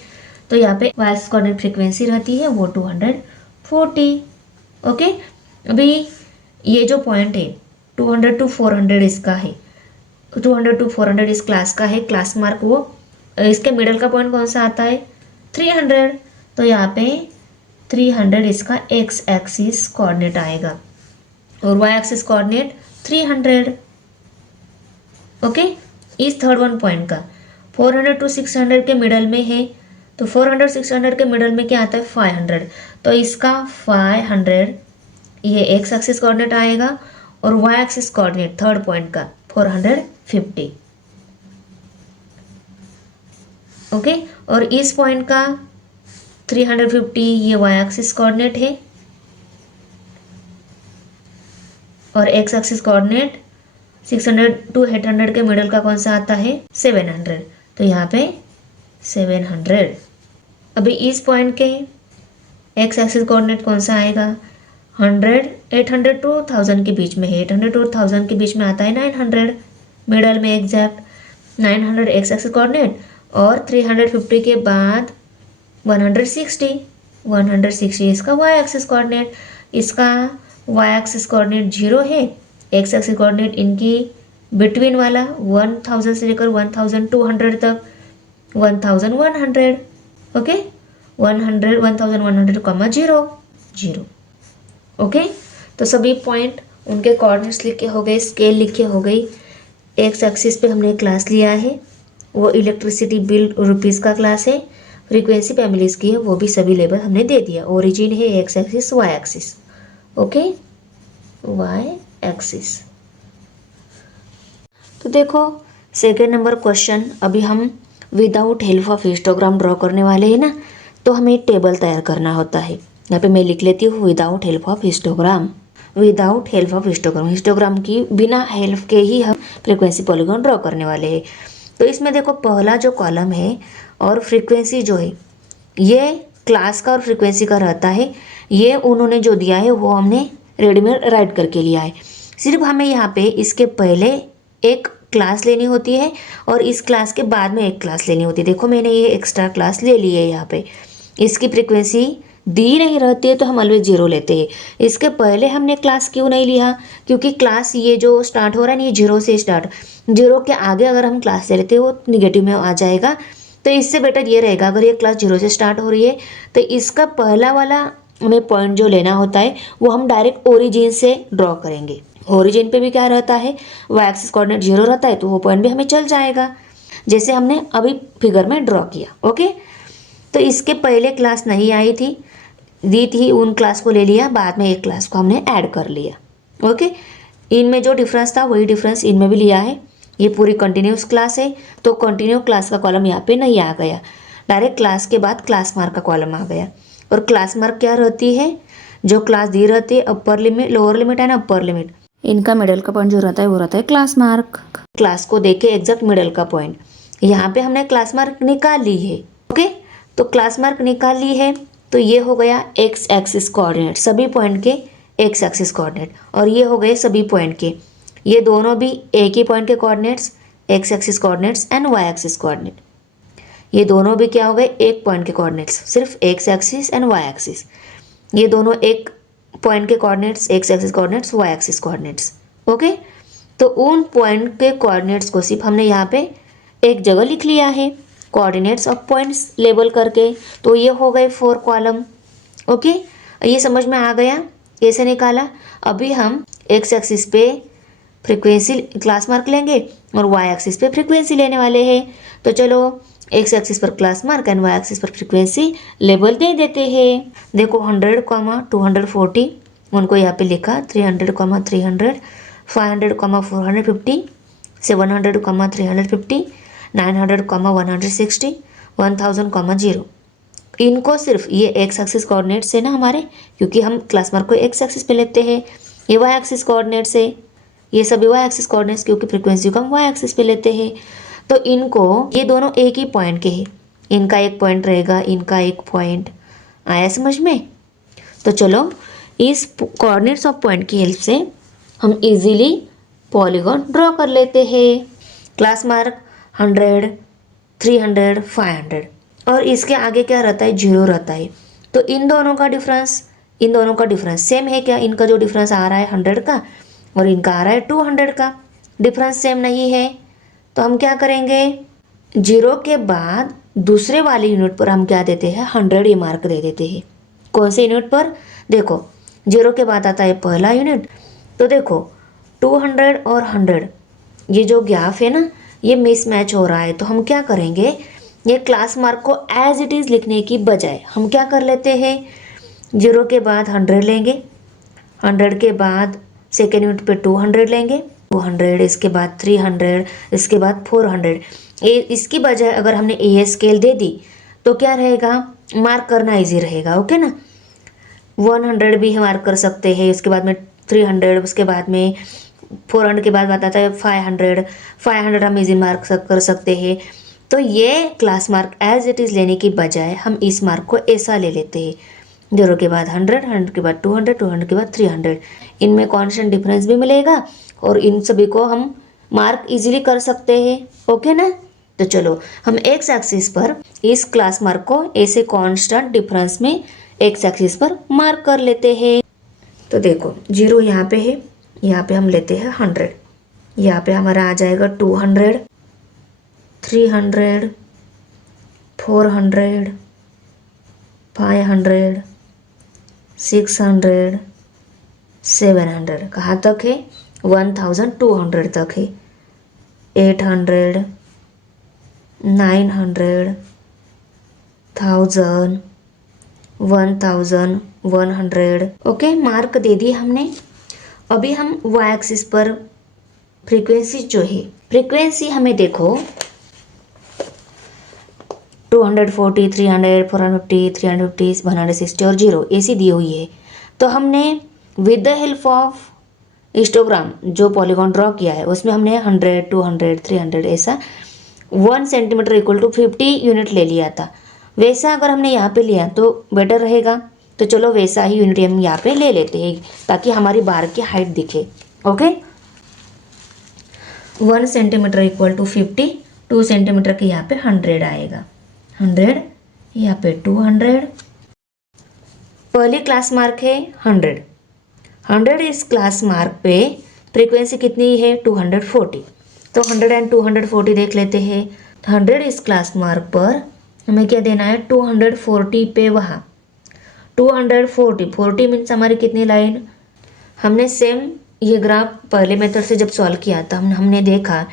तो यहाँ पे वाइस कोऑर्डिनेट फ्रीक्वेंसी रहती है वो 240। ओके, अभी ये जो पॉइंट है 200 to 400 इसका है, 200 to 400 इस क्लास का है, क्लास मार्क वो, इसके मिडल का पॉइंट कौन सा आता है? 300, तो यहाँ पे 300 इसका एक्स एक्सिस कोऑर्डिनेट आएगा और वाई एक्सिस कोऑर्डिनेट 300। ओके, इस थर्ड वन पॉइंट का 400 to 600 के मिडल में है, तो 400 600 के मिडल में क्या आता है? 500, तो इसका 500 ये एक्स एक्सिस कोऑर्डिनेट आएगा और Y axis coordinate third point का 450। ओके, और इस पॉइंट का 350 ये वाई एक्सिस कोऑर्डिनेट है और एक्स एक्सिस कोऑर्डिनेट 600 to 800 के मिडल का कौन सा आता है? 700, तो यहाँ पे 700। अभी इस पॉइंट के एक्स एक्सिस कोऑर्डिनेट कौन सा आएगा, 100, 800 टू 1000 के बीच में है, 800 और 1000 के बीच में आता है 900, मिडल में एग्जैक्ट 900 एक्स एक्सिस कोऑर्डिनेट, और 350 के बाद 160, 160 इसका वाई एक्सिस कोऑर्डिनेट, इसका वाई एक्सिस कोऑर्डिनेट 0 है, एक्स एक्सिस कोऑर्डिनेट इनकी बिटवीन वाला 1000 से लेकर 1200 तक 1100, ओके 100 1100 कॉमा 0 0, ओके। तो सभी पॉइंट उनके कोऑर्डिनेट्स लिखे हो गए, स्केल लिखे हो गई। एक्स एक्सिस पे हमने क्लास लिया है, वो इलेक्ट्रिसिटी बिल रुपीज़ का क्लास है, फ्रीक्वेंसी फैमिलीज़ की है, वो भी सभी लेवल हमने दे दिया। ओरिजिन है X axis Y axis, okay Y axis. तो देखो सेकेंड नंबर क्वेश्चन, अभी हम without help of histogram draw करने वाले हैं ना, तो हमें टेबल तैयार करना होता है। यहाँ पे मैं लिख लेती हूँ without help of histogram, without help of histogram, histogram की बिना हेल्प के ही हम फ्रीक्वेंसी पॉलीगॉन ड्रॉ करने वाले हैं। तो इसमें देखो पहला जो कॉलम है और फ्रीक्वेंसी जो है ये क्लास का और फ्रीक्वेंसी का रहता है, ये उन्होंने जो दिया है वो हमने रेडीमेड राइट करके लिया है। सिर्फ हमें यहाँ पे इसके पहले एक क्लास लेनी होती है और इस क्लास के बाद में एक क्लास लेनी होती है। देखो मैंने ये एक्स्ट्रा क्लास ले ली है यहाँ पे, इसकी फ्रीक्वेंसी दी नहीं रहती है तो हम ऑलवेज 0 लेते हैं। इसके पहले हमने क्लास क्यों नहीं लिया, क्योंकि क्लास ये जो स्टार्ट हो रहा है ना ये 0 से स्टार्ट, 0 के आगे अगर हम क्लास ले लेते हैं वो निगेटिव में आ जाएगा। तो इससे बेटर ये रहेगा अगर ये क्लास 0 से स्टार्ट हो रही है तो इसका पहला वाला हमें पॉइंट जो लेना होता है वो हम डायरेक्ट ओरिजिन से ड्रॉ करेंगे। ओरिजिन पे भी क्या रहता है, वाई एक्सिस कोऑर्डिनेट 0 रहता है, तो वो पॉइंट भी हमें चल जाएगा जैसे हमने अभी फिगर में ड्रॉ किया, ओके। तो इसके पहले क्लास नहीं आई थी, दी थी, उन क्लास को ले लिया, बाद में एक क्लास को हमने ऐड कर लिया, ओके। इनमें जो डिफरेंस था वही डिफरेंस इनमें भी लिया है। ये पूरी कंटिन्यूस क्लास है तो कंटिन्यू क्लास का कॉलम यहाँ पे नहीं आ गया, डायरेक्ट क्लास के बाद क्लास मार्क का कॉलम आ गया। और क्लास मार्क क्या रहती है, जो क्लास दी रहती है अपर लिमिट, लोअर लिमिट है ना, अपर लिमिट, इनका मिडल का पॉइंट जो रहता है वो रहता है क्लास मार्क। क्लास को देखे एग्जैक्ट मिडल का पॉइंट, यहाँ पे हमने क्लास मार्क निकाल ली है, ओके। तो क्लास मार्क निकाल ली है तो ये हो गया एक्स एक्सिस कोऑर्डिनेट, सभी पॉइंट के एक्स एक्सिस कोऑर्डिनेट, और ये हो गए सभी पॉइंट के, ये दोनों भी एक ही पॉइंट के coordinates, X axis coordinates and Y axis coordinate, ये दोनों भी क्या हो गए एक पॉइंट के कोऑर्डिनेट्स, सिर्फ X axis and Y axis, ये दोनों एक पॉइंट के coordinates, X axis coordinates, Y axis coordinates, okay. तो उन पॉइंट के कोऑर्डिनेट्स को सिर्फ हमने यहाँ पे एक जगह लिख लिया है, कोऑर्डिनेट्स ऑफ पॉइंट्स लेबल करके, तो ये हो गए 4 कॉलम, ओके। ये समझ में आ गया कैसे निकाला। अभी हम एक्स एक्सिस पे फ्रीक्वेंसी क्लास मार्क लेंगे और वाई एक्सिस पे फ्रीक्वेंसी लेने वाले हैं। तो चलो एक्स एक्सिस पर class mark and Y axis पर फ्रीक्वेंसी लेबल दे देते हैं। देखो 100, 240 उनको यहाँ पे लिखा, 300, 300, 500, 450, 700, 350, 900, 160, 1000, 0। इनको सिर्फ ये एक्स एक्सिस कोऑर्डिनेट्स है ना हमारे, क्योंकि हम क्लास मार्क को एक्स एक्सिस पे लेते हैं, ये वाई एक्सिस कोऑर्डिनेट्स है, ये सभी वाई एक्सिस कोऑर्डिनेट्स, क्योंकि फ्रीक्वेंसी को हम वाई एक्सिस पे लेते हैं। तो इनको, ये दोनों एक ही पॉइंट के हैं, इनका एक पॉइंट रहेगा, इनका एक पॉइंट, आया समझ में। तो चलो इस कोऑर्डिनेट्स ऑफ पॉइंट की हेल्प से हम इजीली पॉलीगॉन ड्रॉ कर लेते हैं। क्लास मार्क 100, 300, 500 और इसके आगे क्या रहता है, 0 रहता है। तो इन दोनों का डिफरेंस सेम है क्या, इनका जो डिफरेंस आ रहा है 100 का और इनका आ रहा है 200 का, डिफरेंस सेम नहीं है। तो हम क्या करेंगे, 0 के बाद दूसरे वाले यूनिट पर हम क्या देते हैं, 100 ये मार्क दे देते हैं। कौन से यूनिट पर, देखो 0 के बाद आता है पहला यूनिट, तो देखो 200 और 100 ये जो गैप है ना ये मिसमैच हो रहा है। तो हम क्या करेंगे, ये क्लास मार्क को एज इट इज़ लिखने की बजाय हम क्या कर लेते हैं, 0 के बाद 100 लेंगे, 100 के बाद सेकेंड यूनिट पे 200 लेंगे, 200 इसके बाद 300, इसके बाद 400। इसकी बजाय अगर हमने ए स्केल दे दी तो क्या रहेगा, मार्क करना इजी रहेगा, ओके ना। 100 भी मार्क कर सकते हैं, उसके बाद में 300, उसके बाद में 400 के बाद आता है 500 हम इजी मार्क कर सकते हैं। तो ये class mark as it is लेने की बजाय हम इस मार्क को ऐसा ले लेते हैं, 0 के बाद 100, 100 के बाद 200, 200 के बाद 300। इनमें कांस्टेंट डिफरेंस भी मिलेगा और इन सभी को हम मार्क इजीली कर सकते हैं। ओके ना। तो चलो हम एक्स एक्सिस पर इस क्लास मार्क को ऐसे कांस्टेंट डिफरेंस में एक्स एक्सिस पर मार्क कर लेते हैं। तो देखो 0 यहाँ पे है, यहाँ पे हम लेते हैं 100, यहाँ पे हमारा आ जाएगा 200, 300, 400, 500, 600, 700, कहाँ तक है 1200 तक है, 800, 900, 1000, 1100। ओके, मार्क दे दिए हमने। अभी हम वाई एक्सिस पर फ्रीक्वेंसी जो है, फ्रीक्वेंसी हमें देखो 240, 300, 450, 350, 160 और 0 ऐसी दी हुई है। तो हमने with the help of histogram जो पॉलीगॉन ड्रॉ किया है उसमें हमने 100, 200, 300 ऐसा 1 सेंटीमीटर इक्वल टू 50 यूनिट ले लिया था। वैसा अगर हमने यहाँ पे लिया तो बेटर रहेगा। तो चलो वैसा ही यूनिट हम यहाँ पे ले लेते हैं ताकि हमारी बार की हाइट दिखे। Okay, 1 centimetre equal to 50, 2 centimeter के यहाँ पे 100 आएगा, 100 यहाँ पे 200। पहली क्लास मार्क है 100, 100 इस क्लास मार्क पे फ्रीक्वेंसी कितनी है 240। तो 100 एंड 240 देख लेते हैं। 100 इस क्लास मार्क पर हमें क्या देना है 240 पे वहाँ 240, 40 मीन्स हमारी कितनी लाइन। हमने सेम ये ग्राफ पहले मेथड से जब सॉल्व किया था हमने देखा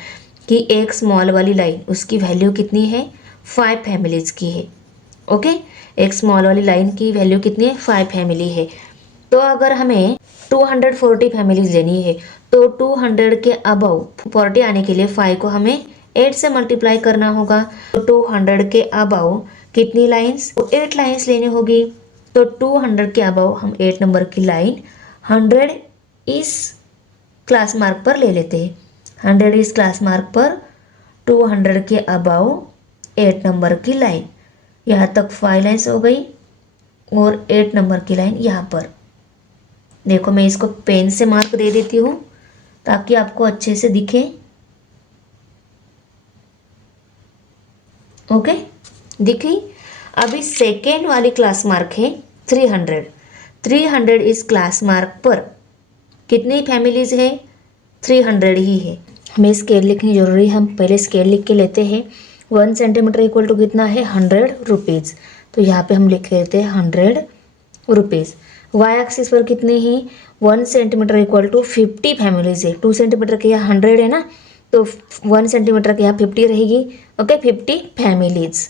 कि एक स्मॉल वाली लाइन उसकी वैल्यू कितनी है 5 फैमिलीज की है। ओके, एक स्मॉल वाली लाइन की वैल्यू कितनी है 5 फैमिली है। तो अगर हमें 240 फैमिलीज लेनी है तो 200 के अबव 40 आने के लिए 5 को हमें 8 से मल्टीप्लाई करना होगा। तो 200 के अबव कितनी लाइंस, 8 लाइंस लेनी होगी। तो 200 के अबव हम 8 नंबर की लाइन 100 इस क्लास मार्क पर ले लेते हैं। 100 इस क्लास मार्क पर 200 के अबव 8 नंबर की लाइन, यहाँ तक 5 लाइन्स हो गई और 8 नंबर की लाइन यहाँ पर। देखो मैं इसको पेन से मार्क दे देती हूँ ताकि आपको अच्छे से दिखे। ओके, दिखी। अभी सेकेंड वाली क्लास मार्क है 300, 300 इस क्लास मार्क पर कितनी फैमिलीज है 300 ही है। हमें स्केल लिखनी जरूरी है, हम पहले स्केल लिख के लेते हैं। 1 सेंटीमीटर इक्वल टू कितना है 100 रुपीज़। तो यहाँ पे हम लिख लेते हैं 100 रुपीज़। वाई एक्सिस पर कितनी ही 1 सेंटीमीटर इक्वल टू 50 फैमिलीज है। 2 सेंटीमीटर के यहाँ 100 है ना, तो 1 सेंटीमीटर के यहाँ 50 रहेगी। Okay, 50 families,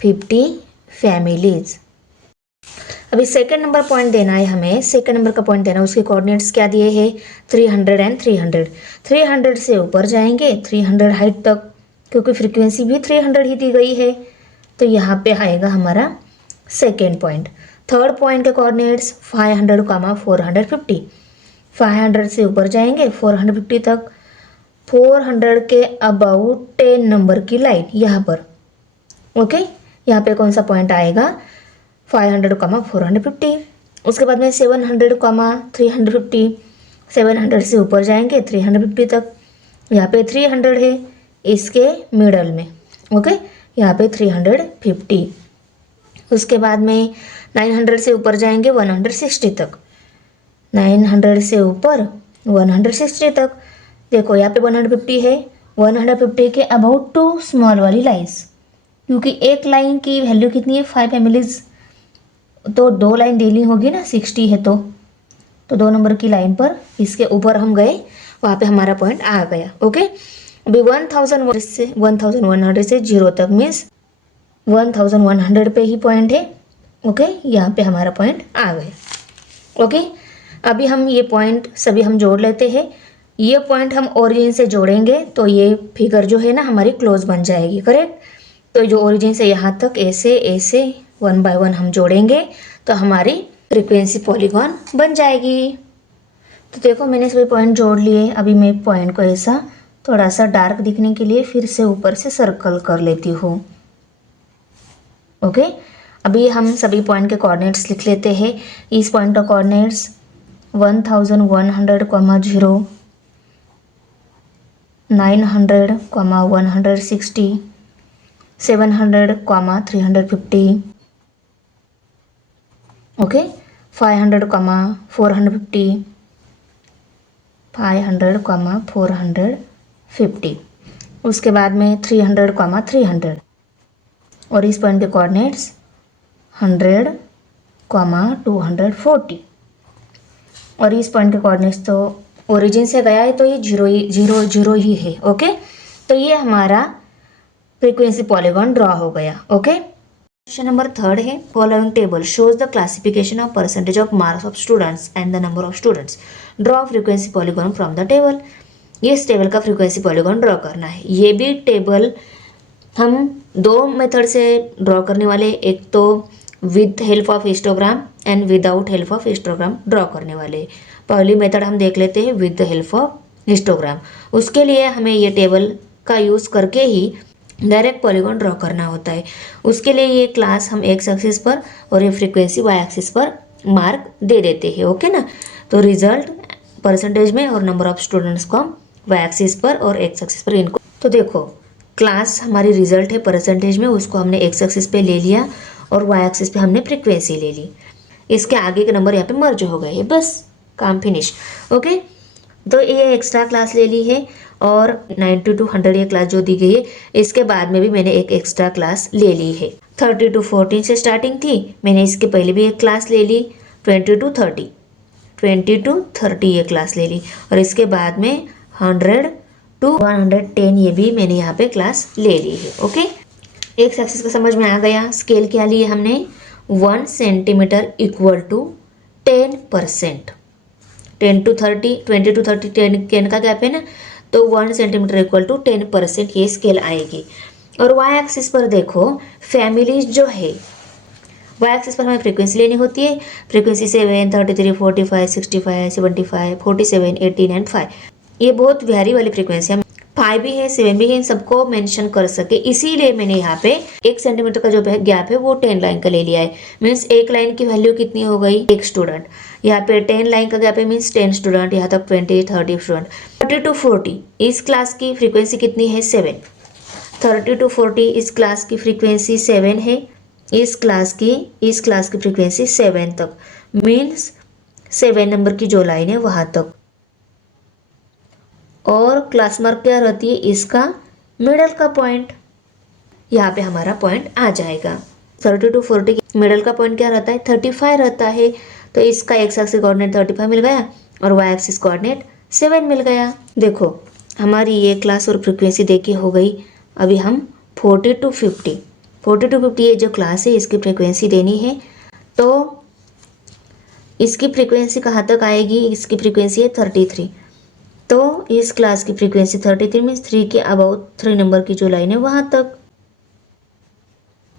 50 families. अभी सेकंड नंबर पॉइंट देना है हमें, सेकंड नंबर का पॉइंट देना, उसके कोऑर्डिनेट्स क्या दिए हैं 300 एंड 300। 300 से ऊपर जाएंगे 300 हाइट तक, क्योंकि फ्रीक्वेंसी भी 300 ही दी गई है। तो यहाँ पे आएगा हमारा सेकेंड पॉइंट। थर्ड पॉइंट के कोऑर्डिनेट्स 500, 450। 500 से ऊपर जाएंगे 450 तक, 400 के अबाउ 10 नंबर की लाइन यहाँ पर। ओके, यहाँ पे कौन सा पॉइंट आएगा 500, 450। उसके बाद में 700, 350। 700 से ऊपर जाएंगे 350 तक, यहाँ पे 300 है इसके मिडल में। ओके, यहाँ पे 350। उसके बाद में 900 से ऊपर जाएंगे 160 तक, 900 से ऊपर 160 तक। देखो यहाँ पे 150 है, 150 के अबाउट 2 स्मॉल वाली लाइन्स, क्योंकि एक लाइन की वैल्यू कितनी है 5 फैमिलीज, तो 2 लाइन देनी होगी ना, 60 है तो 2 नंबर की लाइन पर इसके ऊपर हम गए, वहाँ पे हमारा पॉइंट आ गया। ओके, अभी 1100 से 0 तक मीन्स 1100 पे ही पॉइंट है। ओके, यहाँ पे हमारा पॉइंट आ गए। ओके, अभी हम ये पॉइंट सभी हम जोड़ लेते हैं। ये पॉइंट हम ओरिजिन से जोड़ेंगे तो ये फिगर जो है ना हमारी क्लोज बन जाएगी, करेक्ट। तो जो ओरिजिन से यहाँ तक ऐसे ऐसे 1 बाय 1 हम जोड़ेंगे तो हमारी फ्रीक्वेंसी पॉलीगॉन बन जाएगी। तो देखो मैंने सभी पॉइंट जोड़ लिए। अभी मैं पॉइंट को ऐसा थोड़ा सा डार्क दिखने के लिए फिर से ऊपर से सर्कल कर लेती हूँ। ओके, अभी हम सभी पॉइंट के कोऑर्डिनेट्स लिख लेते हैं। इस पॉइंट का कोऑर्डिनेट्स 1100, 900, 160, 700, 350, ओके, 500, 450, 500, 450, उसके बाद में 300, 300, और इस पॉइंट के कोऑर्डिनेट्स 100, 240, और इस पॉइंट के कोऑर्डिनेट्स तो ओरिजिन से गया है तो ये जीरो ही है। ओके, तो ये हमारा फ्रीक्वेंसी पॉलीगॉन ड्रॉ हो गया। ओके, क्वेश्चन नंबर 3 है, following table shows the classification of percentage of marks of students and the number of students, draw frequency polygon from the table. ये इस टेबल का फ्रीक्वेंसी पॉलीगॉन ड्रॉ करना है। ये भी टेबल हम दो मेथड से ड्रॉ करने वाले, एक तो with help of histogram and without help of histogram draw करने वाले। पहली मेथड हम देख लेते हैं with the help of histogram. उसके लिए हमें ये टेबल का यूज़ करके ही डायरेक्ट पॉलीगॉन ड्रॉ करना होता है। उसके लिए ये क्लास हम एक्स एक्सिस पर और ये फ्रीक्वेंसी वाई एक्सिस पर मार्क दे देते हैं। ओके ना, तो रिजल्ट परसेंटेज में और नंबर ऑफ स्टूडेंट्स को हम वाई एक्सिस पर और एक्स एक्सिस पर इनको, तो देखो क्लास हमारी रिजल्ट है परसेंटेज में, उसको हमने एक्स एक्सिस पे ले लिया और वाई एक्सिस पे हमने फ्रीक्वेंसी ले ली। इसके आगे के नंबर यहाँ पे मर्ज हो गए, बस काम फिनिश। ओके, तो ये एक्स्ट्रा क्लास ले ली है और 90 to 100 ये क्लास जो दी गई है, इसके बाद में भी मैंने एक एक्स्ट्रा क्लास ले ली है। 30 to 14 से स्टार्टिंग थी, मैंने इसके पहले भी एक क्लास ले ली। 20 to 30 ये क्लास ले ली, और इसके बाद में 100 to 110 ये भी मैंने यहाँ पे क्लास ले ली है। ओके, एक्स एक्सिस का समझ में आ गया। स्केल क्या लिए हमने, 1 centimetre equal to 10%। 10 to 30, 20 to 30, 10 का गैप है ना, तो 1 सेंटीमीटर इक्वल टू 10% ये स्केल आएगी। और वाई एक्सिस पर देखो फैमिलीज जो है, वाई एक्सिस पर हमें फ्रीक्वेंसी लेनी होती है। Frequency 7, 33, 45, 65, 75, 47, 18 and 5। ये बहुत वेरी वाली फ्रीक्वेंसी है, 5 भी है 7 भी है, इन सबको मेंशन कर सके, इसीलिए मैंने यहाँ पे 1 सेंटीमीटर का जो गैप है वो 10 लाइन का ले लिया है। मीन्स एक लाइन की वैल्यू कितनी हो गई, 1 स्टूडेंट। यहाँ पे 10 लाइन का गैप है, मीन्स 10 स्टूडेंट, यहाँ तक 20, 30 स्टूडेंट। 30 to 40 इस क्लास की फ्रीक्वेंसी कितनी है, 7। 30 to 40 इस क्लास की फ्रीक्वेंसी 7 है। इस क्लास की फ्रीक्वेंसी 7 तक, मीन्स 7 नंबर की जो लाइन है वहाँ तक। और क्लास मार्क क्या रहती है, इसका मिडल का पॉइंट, यहाँ पे हमारा पॉइंट आ जाएगा। 30 to 40 मिडल का पॉइंट क्या रहता है, 35 रहता है। तो इसका एक्स एक्सिस कोऑर्डिनेट 35 मिल गया और वाई एक्सिस कोऑर्डिनेट 7 मिल गया। देखो हमारी ये क्लास और फ्रीक्वेंसी देखी हो गई। अभी हम 40 to 50 ये जो क्लास है इसकी फ्रीक्वेंसी देनी है। तो इसकी फ्रीक्वेंसी कहाँ तक आएगी, इसकी फ्रीक्वेंसी है 33। तो इस क्लास की फ्रीक्वेंसी 33 मीन्स 3 के अबाउट 3 नंबर की जो लाइन है वहाँ तक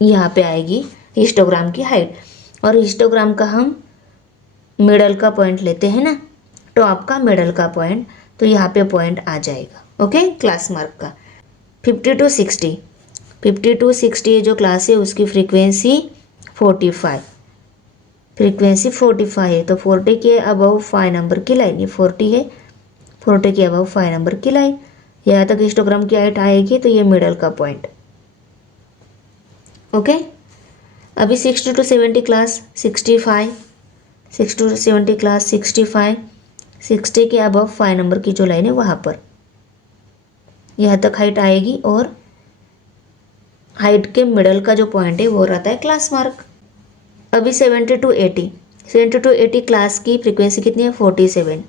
यहाँ पे आएगी हिस्टोग्राम की हाइट। और हिस्टोग्राम का हम मिडल का पॉइंट लेते हैं ना, टॉप का मिडल का पॉइंट, तो यहाँ पे पॉइंट आ जाएगा। ओके, क्लास मार्क का 50 to 60 ये जो क्लास है उसकी फ्रीक्वेंसी 45, है। तो 40 के अबव 5 नंबर की लाइन, ये 40 है, 40 के अबव 5 नंबर की लाइन, यहाँ तक हिस्टोग्राम की हाइट आएगी। तो ये मिडल का पॉइंट। ओके, अभी 60 to 70 क्लास 65, 60 to 70 क्लास 65, 60 के अबव 5 नंबर की जो लाइन है वहाँ पर यहाँ तक हाइट आएगी। और हाइट के मिडल का जो पॉइंट है वो रहता है क्लास मार्क। अभी 70 to 80 क्लास की फ्रीक्वेंसी कितनी है, 47,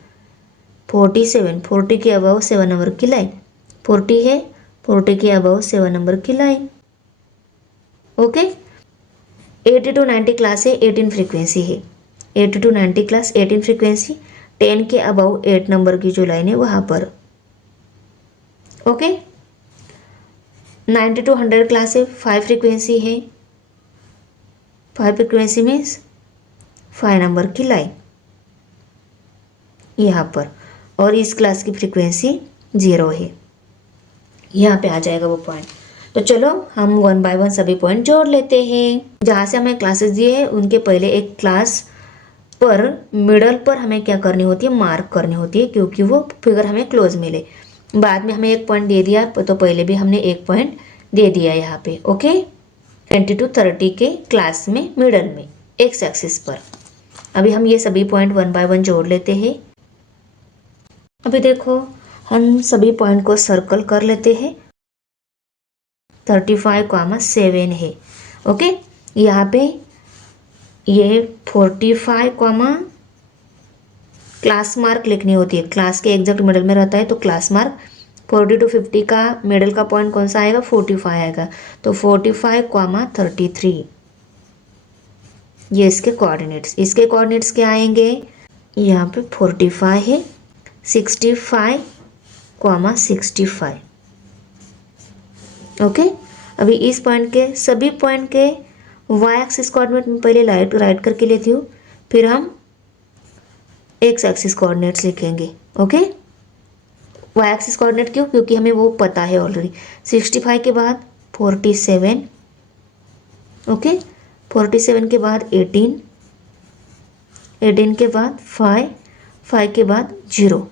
40 के अबव 7 नंबर की लाइन, 40 है, 40 के अबव 7 नंबर की लाइन। ओके, 80 to 90 क्लास है, 18 फ्रीक्वेंसी है। 80 to 90 क्लास 18 फ्रीक्वेंसी, 10 के अबव 8 नंबर की जो लाइन है वहाँ पर। ओके, 90 to 100 क्लास है, 5 फ्रीक्वेंसी है, 5 फ्रीक्वेंसी मीन्स 5 नंबर की लाइन यहाँ पर। और इस क्लास की फ्रीक्वेंसी 0 है, यहाँ पे आ जाएगा वो पॉइंट। तो चलो हम 1 बाय 1 सभी पॉइंट जोड़ लेते हैं। जहाँ से हमें क्लासेस दिए हैं उनके पहले एक क्लास पर मिडल पर हमें क्या करनी होती है, मार्क करनी होती है, क्योंकि वो फिगर हमें क्लोज मिले। बाद में हमें एक पॉइंट दे दिया, तो पहले भी हमने एक पॉइंट दे दिया यहाँ पे। ओके, 20 to 30 के क्लास में मिडल में एक्स एक्सिस पर। अभी हम ये सभी पॉइंट 1 बाय 1 जोड़ लेते हैं। अभी देखो हम सभी पॉइंट को सर्कल कर लेते हैं। 35,7 है। ओके, यहाँ पे ये 45, क्लास मार्क लिखनी होती है। क्लास के एग्जैक्ट मिडल में रहता है तो क्लास मार्क 40 to 50 का मिडल का पॉइंट कौन सा आएगा, 45 आएगा। तो 45,33 ये इसके कोऑर्डिनेट्स। इसके कोऑर्डिनेट्स क्या आएंगे, यहाँ पे 45 है, 65,65। ओके, अभी इस पॉइंट के सभी पॉइंट के वाई एक्सिस कोऑर्डिनेट में पहले राइट करके लेती हूँ, फिर हम एक्स एक्सिस कोऑर्डिनेट्स लिखेंगे। ओके, वाई एक्सिस कोऑर्डिनेट क्यों, क्योंकि हमें वो पता है ऑलरेडी। 65 के बाद 47, ओके, 47 के बाद 18, 18 के बाद 5, 5 के बाद 0।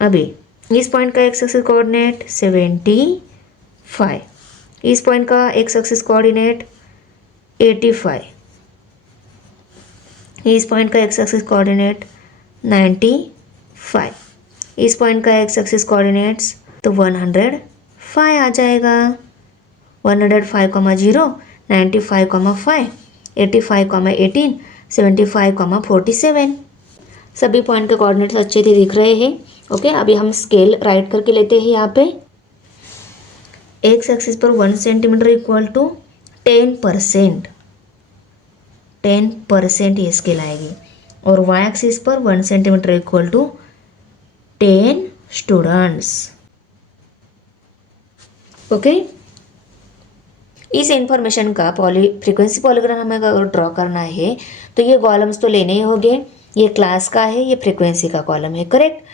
अभी इस पॉइंट का एक्स एक्सिस कोऑर्डिनेट 75, इस पॉइंट का एक्स एक्सिस कोऑर्डिनेट 85, इस पॉइंट का एक्स एक्सिस कोऑर्डिनेट 95, इस पॉइंट का एक्स एक्सिस कोऑर्डिनेट्स तो 105 आ जाएगा। 105, 0, 95, 5, 85, 18, 75, 47। सभी पॉइंट के कोऑर्डिनेट्स अच्छे से दिख रहे हैं। ओके, अभी हम स्केल राइट करके लेते हैं। यहाँ पे एक्स एक्सिस पर 1 सेंटीमीटर इक्वल टू 10%, 10% ये स्केल आएगी। और वाई एक्सिस पर 1 centimetre equal to 10 students. Okay, इस इंफॉर्मेशन का फ्रीक्वेंसी पॉलीग्राम हमें अगर ड्रॉ करना है तो ये कॉलम्स तो लेने ही होंगे। ये क्लास का है, ये फ्रीक्वेंसी का कॉलम है, करेक्ट।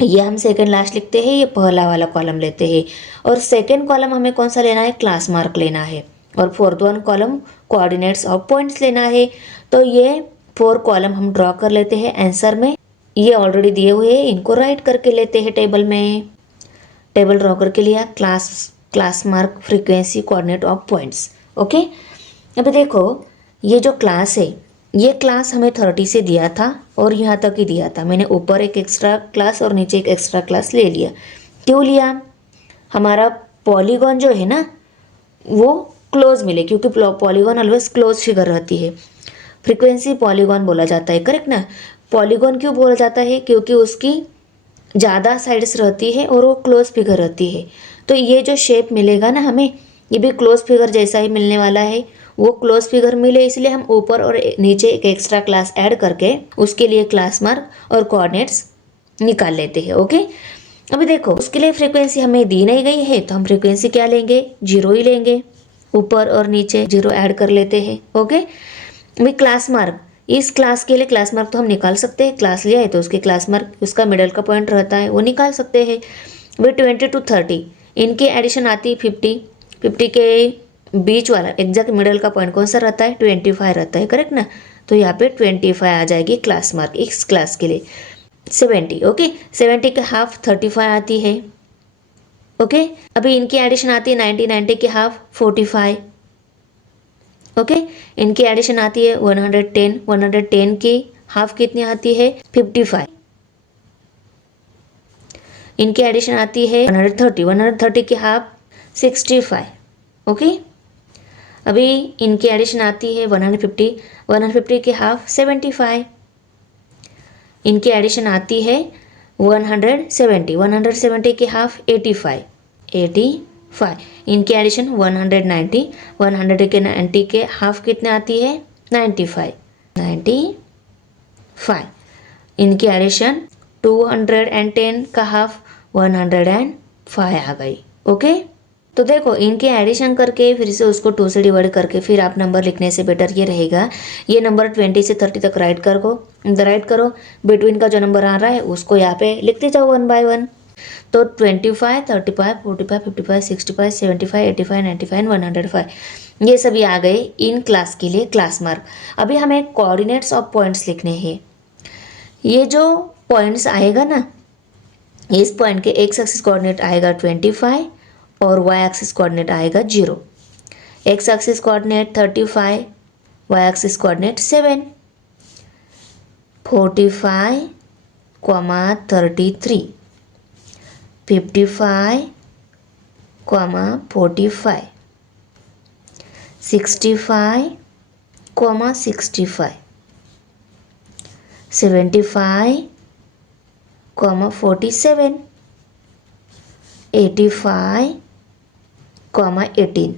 ये हम सेकंड लास्ट लिखते हैं, ये पहला वाला कॉलम लेते हैं। और सेकंड कॉलम हमें कौन सा लेना है, क्लास मार्क लेना है। और fourth one column coordinates of points लेना है। तो ये 4 कॉलम हम ड्रॉ कर लेते हैं आंसर में। ये ऑलरेडी दिए हुए हैं, इनको राइट करके लेते हैं टेबल में। टेबल ड्रॉ करके लिया, class mark, frequency, coordinate of points. Okay, अभी देखो ये जो क्लास है, ये क्लास हमें 30 से दिया था और यहाँ तक ही दिया था। मैंने ऊपर एक एक्स्ट्रा क्लास और नीचे एक एक्स्ट्रा क्लास ले लिया। क्यों लिया, हमारा पॉलीगॉन जो है ना वो क्लोज मिले, क्योंकि पॉलीगॉन ऑलवेज क्लोज फिगर रहती है। फ्रीक्वेंसी पॉलीगॉन बोला जाता है, करेक्ट ना। पॉलीगॉन क्यों बोला जाता है, क्योंकि उसकी ज़्यादा साइड्स रहती है और वो क्लोज फिगर रहती है। तो ये जो शेप मिलेगा ना हमें, ये भी क्लोज फिगर जैसा ही मिलने वाला है। वो क्लोज फिगर मिले इसलिए हम ऊपर और नीचे एक एक्स्ट्रा क्लास ऐड करके उसके लिए क्लास मार्क और कोऑर्डिनेट्स निकाल लेते हैं। ओके, अभी देखो उसके लिए फ्रीक्वेंसी हमें दी नहीं गई है, तो हम फ्रीक्वेंसी क्या लेंगे, 0 ही लेंगे। ऊपर और नीचे 0 ऐड कर लेते हैं। ओके, अभी क्लास मार्क, इस क्लास के लिए क्लास मार्क तो हम निकाल सकते हैं। क्लास लिया है तो उसके क्लास मार्क, उसका मिडल का पॉइंट रहता है, वो निकाल सकते हैं। वे 20 to 30 इनकी एडिशन आती है 50, 50 के बीच वाला एग्जैक्ट मिडल का पॉइंट कौन सा रहता है, 25 रहता है, करेक्ट ना। तो यहाँ पे 25 आ जाएगी क्लास मार्क इस क्लास के लिए। 70, ओके, 70 के हाफ 35 आती है। ओके, अभी इनकी एडिशन आती है 90, 90 के हाफ 45। ओके, इनकी एडिशन आती है 110, 110 की हाफ कितनी आती है, 55। इनकी एडिशन आती है 130, 130 की हाफ 65। ओके, अभी इनकी एडिशन आती है 150, 150 की हाफ 75। इनकी एडिशन आती है 170, 170 की हाफ 85, 85। इनकी एडिशन 190, 100 के 90 के हाफ कितने आती है, 95, 95। इनकी एडिशन 210 का हाफ 105 आ गई। ओके, तो देखो इनके एडिशन करके फिर से उसको 2 से डिवाइड करके फिर आप नंबर लिखने से बेटर ये रहेगा, ये नंबर 20 से 30 तक राइट करो। बिटवीन का जो नंबर आ रहा है उसको यहाँ पे लिखते जाओ 1 बाय 1। तो 25, 35, 45, 55, 65, 75, 85, 95, 105 ये सभी आ गए इन क्लास के लिए क्लास मार्क। अभी हमें कोऑर्डिनेट्स ऑफ पॉइंट्स लिखने हैं। ये जो पॉइंट्स आएगा ना, इस पॉइंट के एक्स एक्सिस कोऑर्डिनेट आएगा 25 और वाई एक्सिस कोऑर्डिनेट आएगा 0। X axis coordinate 35, Y axis coordinate 7, 45, 33, 55, 45, 65, 65, 75, 47, 85, 18,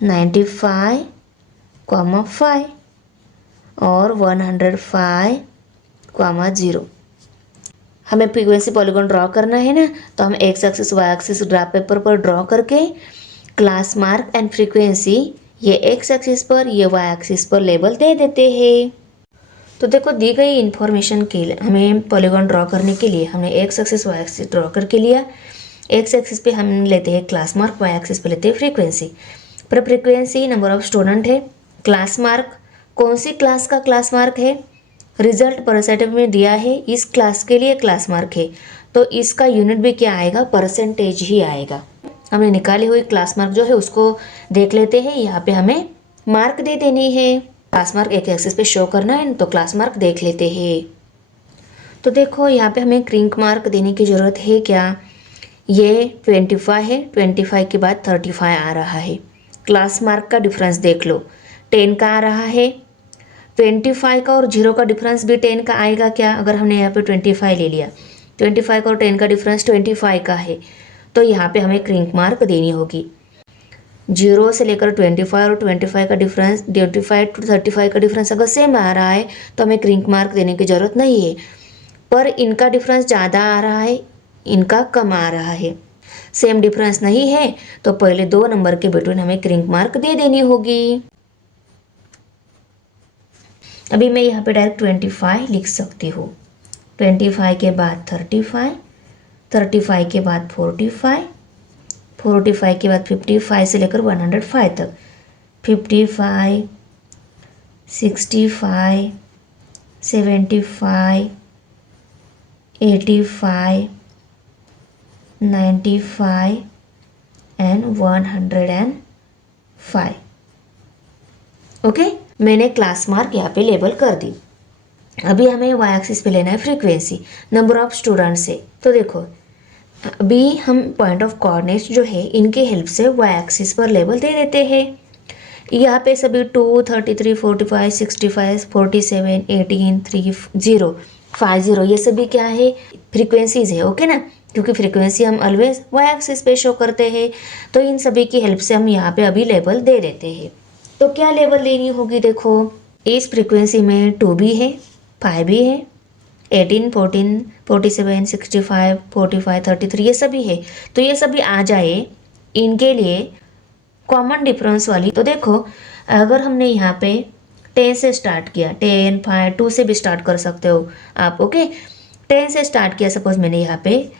95, 5 और 105, 0। हमें फ्रीक्वेंसी पॉलीगॉन ड्रॉ करना है ना, तो हम X axis Y axis graph paper पर ड्रॉ करके क्लास मार्क एंड फ्रीक्वेंसी ये एक्स एक्सिस पर ये वाई एक्सिस पर लेबल दे देते हैं। तो देखो दी गई इन्फॉर्मेशन के लिए हमें पॉलीगॉन ड्रॉ करने के लिए हमने X axis Y axis draw करके लिया। एक्स एक्सिस पे हम लेते हैं क्लास मार्क, वाई एक्सिस पे लेते हैं फ्रीक्वेंसी। पर फ्रीक्वेंसी नंबर ऑफ स्टूडेंट है, क्लास मार्क कौन सी क्लास का क्लास मार्क है, रिजल्ट परसेंटेज में दिया है, इस क्लास के लिए क्लास मार्क है, तो इसका यूनिट भी क्या आएगा, परसेंटेज ही आएगा। हमने निकाली हुई क्लास मार्क जो है उसको देख लेते हैं। यहाँ पे हमें मार्क दे देनी है, क्लास मार्क एक एक्सिस पे शो करना है, तो क्लास मार्क देख लेते हैं। तो देखो यहाँ पे हमें क्रिंक मार्क देने की ज़रूरत है क्या, ये 25 है, 25 के बाद 35 आ रहा है। क्लास मार्क का डिफरेंस देख लो, 10 का आ रहा है। 25 का और 0 का डिफरेंस भी 10 का आएगा क्या, अगर हमने यहाँ पे 25 ले लिया, 25 का और 10 का डिफरेंस 25 का है, तो यहाँ पे हमें क्रिंक मार्क देनी होगी। 0 से लेकर 25 और 25 का डिफरेंस, 25 to 35 का डिफरेंस अगर सेम आ रहा है तो हमें क्रिंक मार्क देने की ज़रूरत नहीं है। पर इनका डिफरेंस ज़्यादा आ रहा है, इनका कम आ रहा है, सेम डिफरेंस नहीं है, तो पहले 2 नंबर के बिटवीन हमें क्रिंक मार्क दे देनी होगी। अभी मैं यहाँ पे डायरेक्ट 25 लिख सकती हूँ। 25 के बाद 35, 35 के बाद 45, 45 के बाद 55 से लेकर 105 तक, 55, 65, 75, 85, 95 एंड 105। ओके, मैंने क्लास मार्क यहाँ पे लेबल कर दी। अभी हमें वाई एक्सिस पे लेना है फ्रीक्वेंसी, नंबर ऑफ स्टूडेंट्स है। तो देखो अभी हम पॉइंट ऑफ कोऑर्डिनेट्स जो है इनके हेल्प से वाई एक्सिस पर लेबल दे देते हैं। यहाँ पे सभी 2, 33, 45, 65, 47, 18, 3, 0, 50 ये सभी क्या है, फ्रीक्वेंसीज है। ओके ना, क्योंकि फ्रीक्वेंसी हम ऑलवेज वाई एक्सिस पे शो करते हैं, तो इन सभी की हेल्प से हम यहाँ पे अभी लेबल दे देते हैं। तो क्या लेबल लेनी होगी, देखो इस फ्रीक्वेंसी में 2 भी है, 5 भी है, 18, 14, 47, 65, 45, 33 ये सभी है। तो ये सभी आ जाए इनके लिए कॉमन डिफरेंस वाली। तो देखो अगर हमने यहाँ पे 10 से स्टार्ट किया, 10, 5, 2 से भी स्टार्ट कर सकते हो आप। ओके, 10 से स्टार्ट किया, सपोज मैंने यहाँ पे,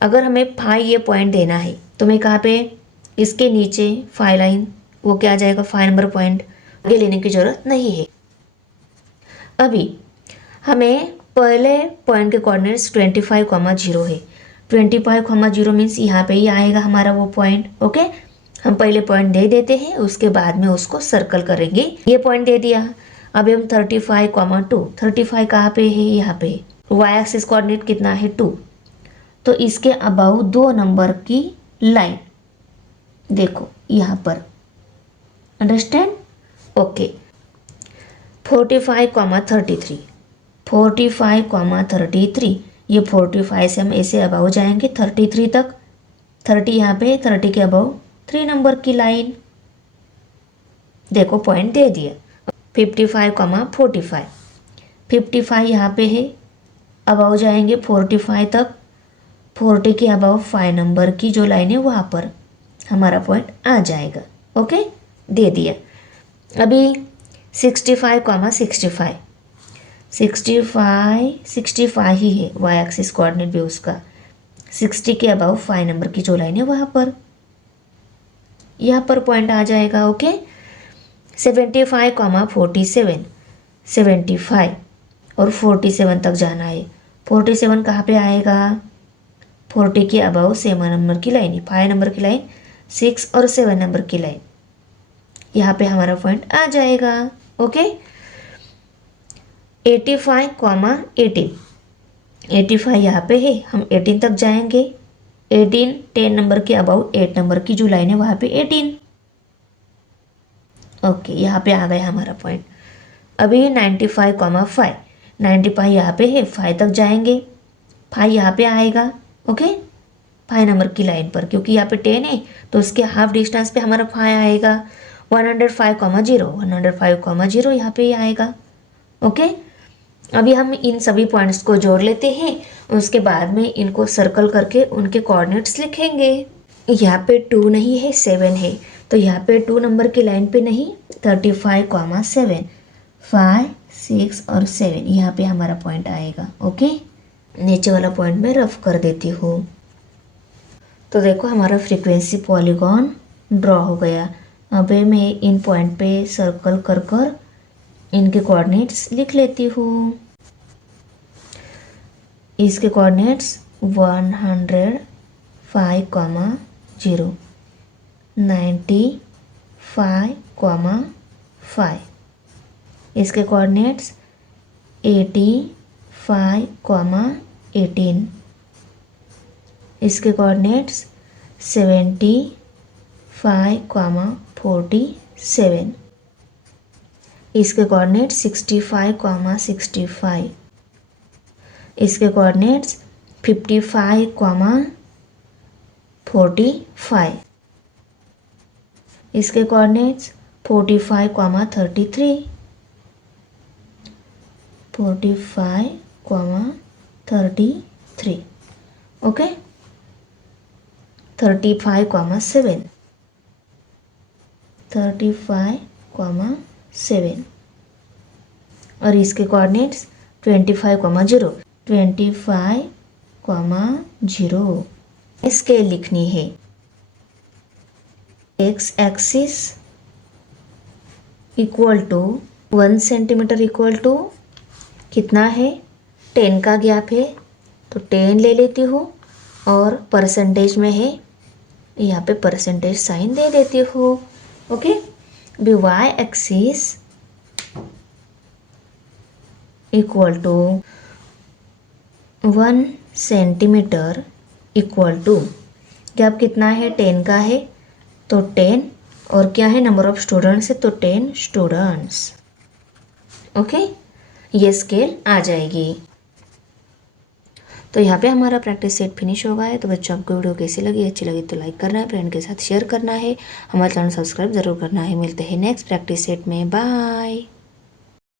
अगर हमें 5 ये पॉइंट देना है तो मैं कहाँ पे, इसके नीचे 5 लाइन, वो क्या आ जाएगा 5 नंबर पॉइंट, आगे लेने की ज़रूरत नहीं है। अभी हमें पहले पॉइंट के कोऑर्डिनेट्स 25, 0 है। 25, 0 मीन्स यहाँ पे ही आएगा हमारा वो पॉइंट। ओके, हम पहले पॉइंट दे देते हैं, उसके बाद में उसको सर्कल करेंगे। ये पॉइंट दे दिया। अभी हम 35, 2, 35 कहाँ पे है, यहाँ पे। वाई एक्सिस कोऑर्डिनेट कितना है 2, तो इसके अबाउ 2 नंबर की लाइन देखो यहाँ पर, अंडरस्टैंड। ओके, 45, 33, 45, 33, ये 45 से हम ऐसे अबाउ जाएंगे 33 तक, 30 यहाँ पे, 30 के अबाउ 3 नंबर की लाइन, देखो पॉइंट दे दिया। 55, 45, 55 यहाँ पे है, अबाउ जाएंगे 45 तक, 40 के अबाउ 5 नंबर की जो लाइन है वहाँ पर हमारा पॉइंट आ जाएगा। ओके, दे दिया। अभी 65, 65, 65 ही है, वाई एक्सिस कोऑर्डिनेट भी उसका 60 के अबाउ 5 नंबर की जो लाइन है वहाँ पर, यहाँ पर पॉइंट आ जाएगा। ओके 75, 75 और 47 तक जाना है। 47 कहाँ पे आएगा? 40 के अबाउ 7 नंबर की लाइन, 5 नंबर की लाइन, 6 और 7 नंबर की लाइन, यहाँ पे हमारा पॉइंट आ जाएगा। ओके 85, 18, 85 यहाँ पे है, हम 18 तक जाएंगे। 18 10 नंबर के अबाउ 8 नंबर की जो लाइन है वहाँ पे 18। ओके यहाँ पे आ गया हमारा पॉइंट। अभी 95, 5, 95 यहाँ पे है, 5 तक जाएंगे, 5 यहाँ पे आएगा। ओके 5 नंबर की लाइन पर, क्योंकि यहाँ पे 10 है तो उसके हाफ डिस्टेंस पे हमारा 5 आएगा। 105, 0, 105, 0 यहाँ पे ही आएगा। ओके अभी हम इन सभी पॉइंट्स को जोड़ लेते हैं, उसके बाद में इनको सर्कल करके उनके कोऑर्डिनेट्स लिखेंगे। यहाँ पे 2 नहीं है, 7 है, तो यहाँ पे 2 नंबर की लाइन पे नहीं, 35, 7, 5, 6 और 7 यहाँ पे हमारा पॉइंट आएगा। ओके नीचे वाला पॉइंट मैं रफ कर देती हूँ। तो देखो हमारा फ्रीक्वेंसी पॉलीगॉन ड्रॉ हो गया। अभी मैं इन पॉइंट पे सर्कल कर कर इनके कोऑर्डिनेट्स लिख लेती हूँ। इसके कोऑर्डिनेट्स 105, 0, 95, 5, इसके कोऑर्डिनेट्स 85, 18, इसके कोऑर्डिनेट्स 75, 47, इसके कोऑर्डिनेट्स 65, 65, इसके कोऑर्डिनेट्स 55, 45, इसके कोऑर्डिनेट्स 45, 33, 45, 33। ओके 35, 7, 35, 7 और इसके कोऑर्डिनेट्स 25, 0, 25, 0। स्केल लिखनी है। X axis equal to 1 centimetre equal to कितना है? 10 का गैप है तो 10 ले लेती हूँ, और परसेंटेज में है, यहाँ पे परसेंटेज साइन दे देती हूँ। Okay B Y axis equal to 1 centimetre equal to gap कितना है? 10 का है तो 10, और क्या है? नंबर ऑफ स्टूडेंट्स है तो 10 स्टूडेंट्स। ओके ये स्केल आ जाएगी। तो यहाँ पे हमारा प्रैक्टिस सेट फिनिश हो गया है। तो बच्चों आपको वीडियो कैसी लगी? अच्छी लगी तो लाइक करना है, फ्रेंड के साथ शेयर करना है, हमारा चैनल सब्सक्राइब जरूर करना है। मिलते हैं नेक्स्ट प्रैक्टिस सेट में। बाय।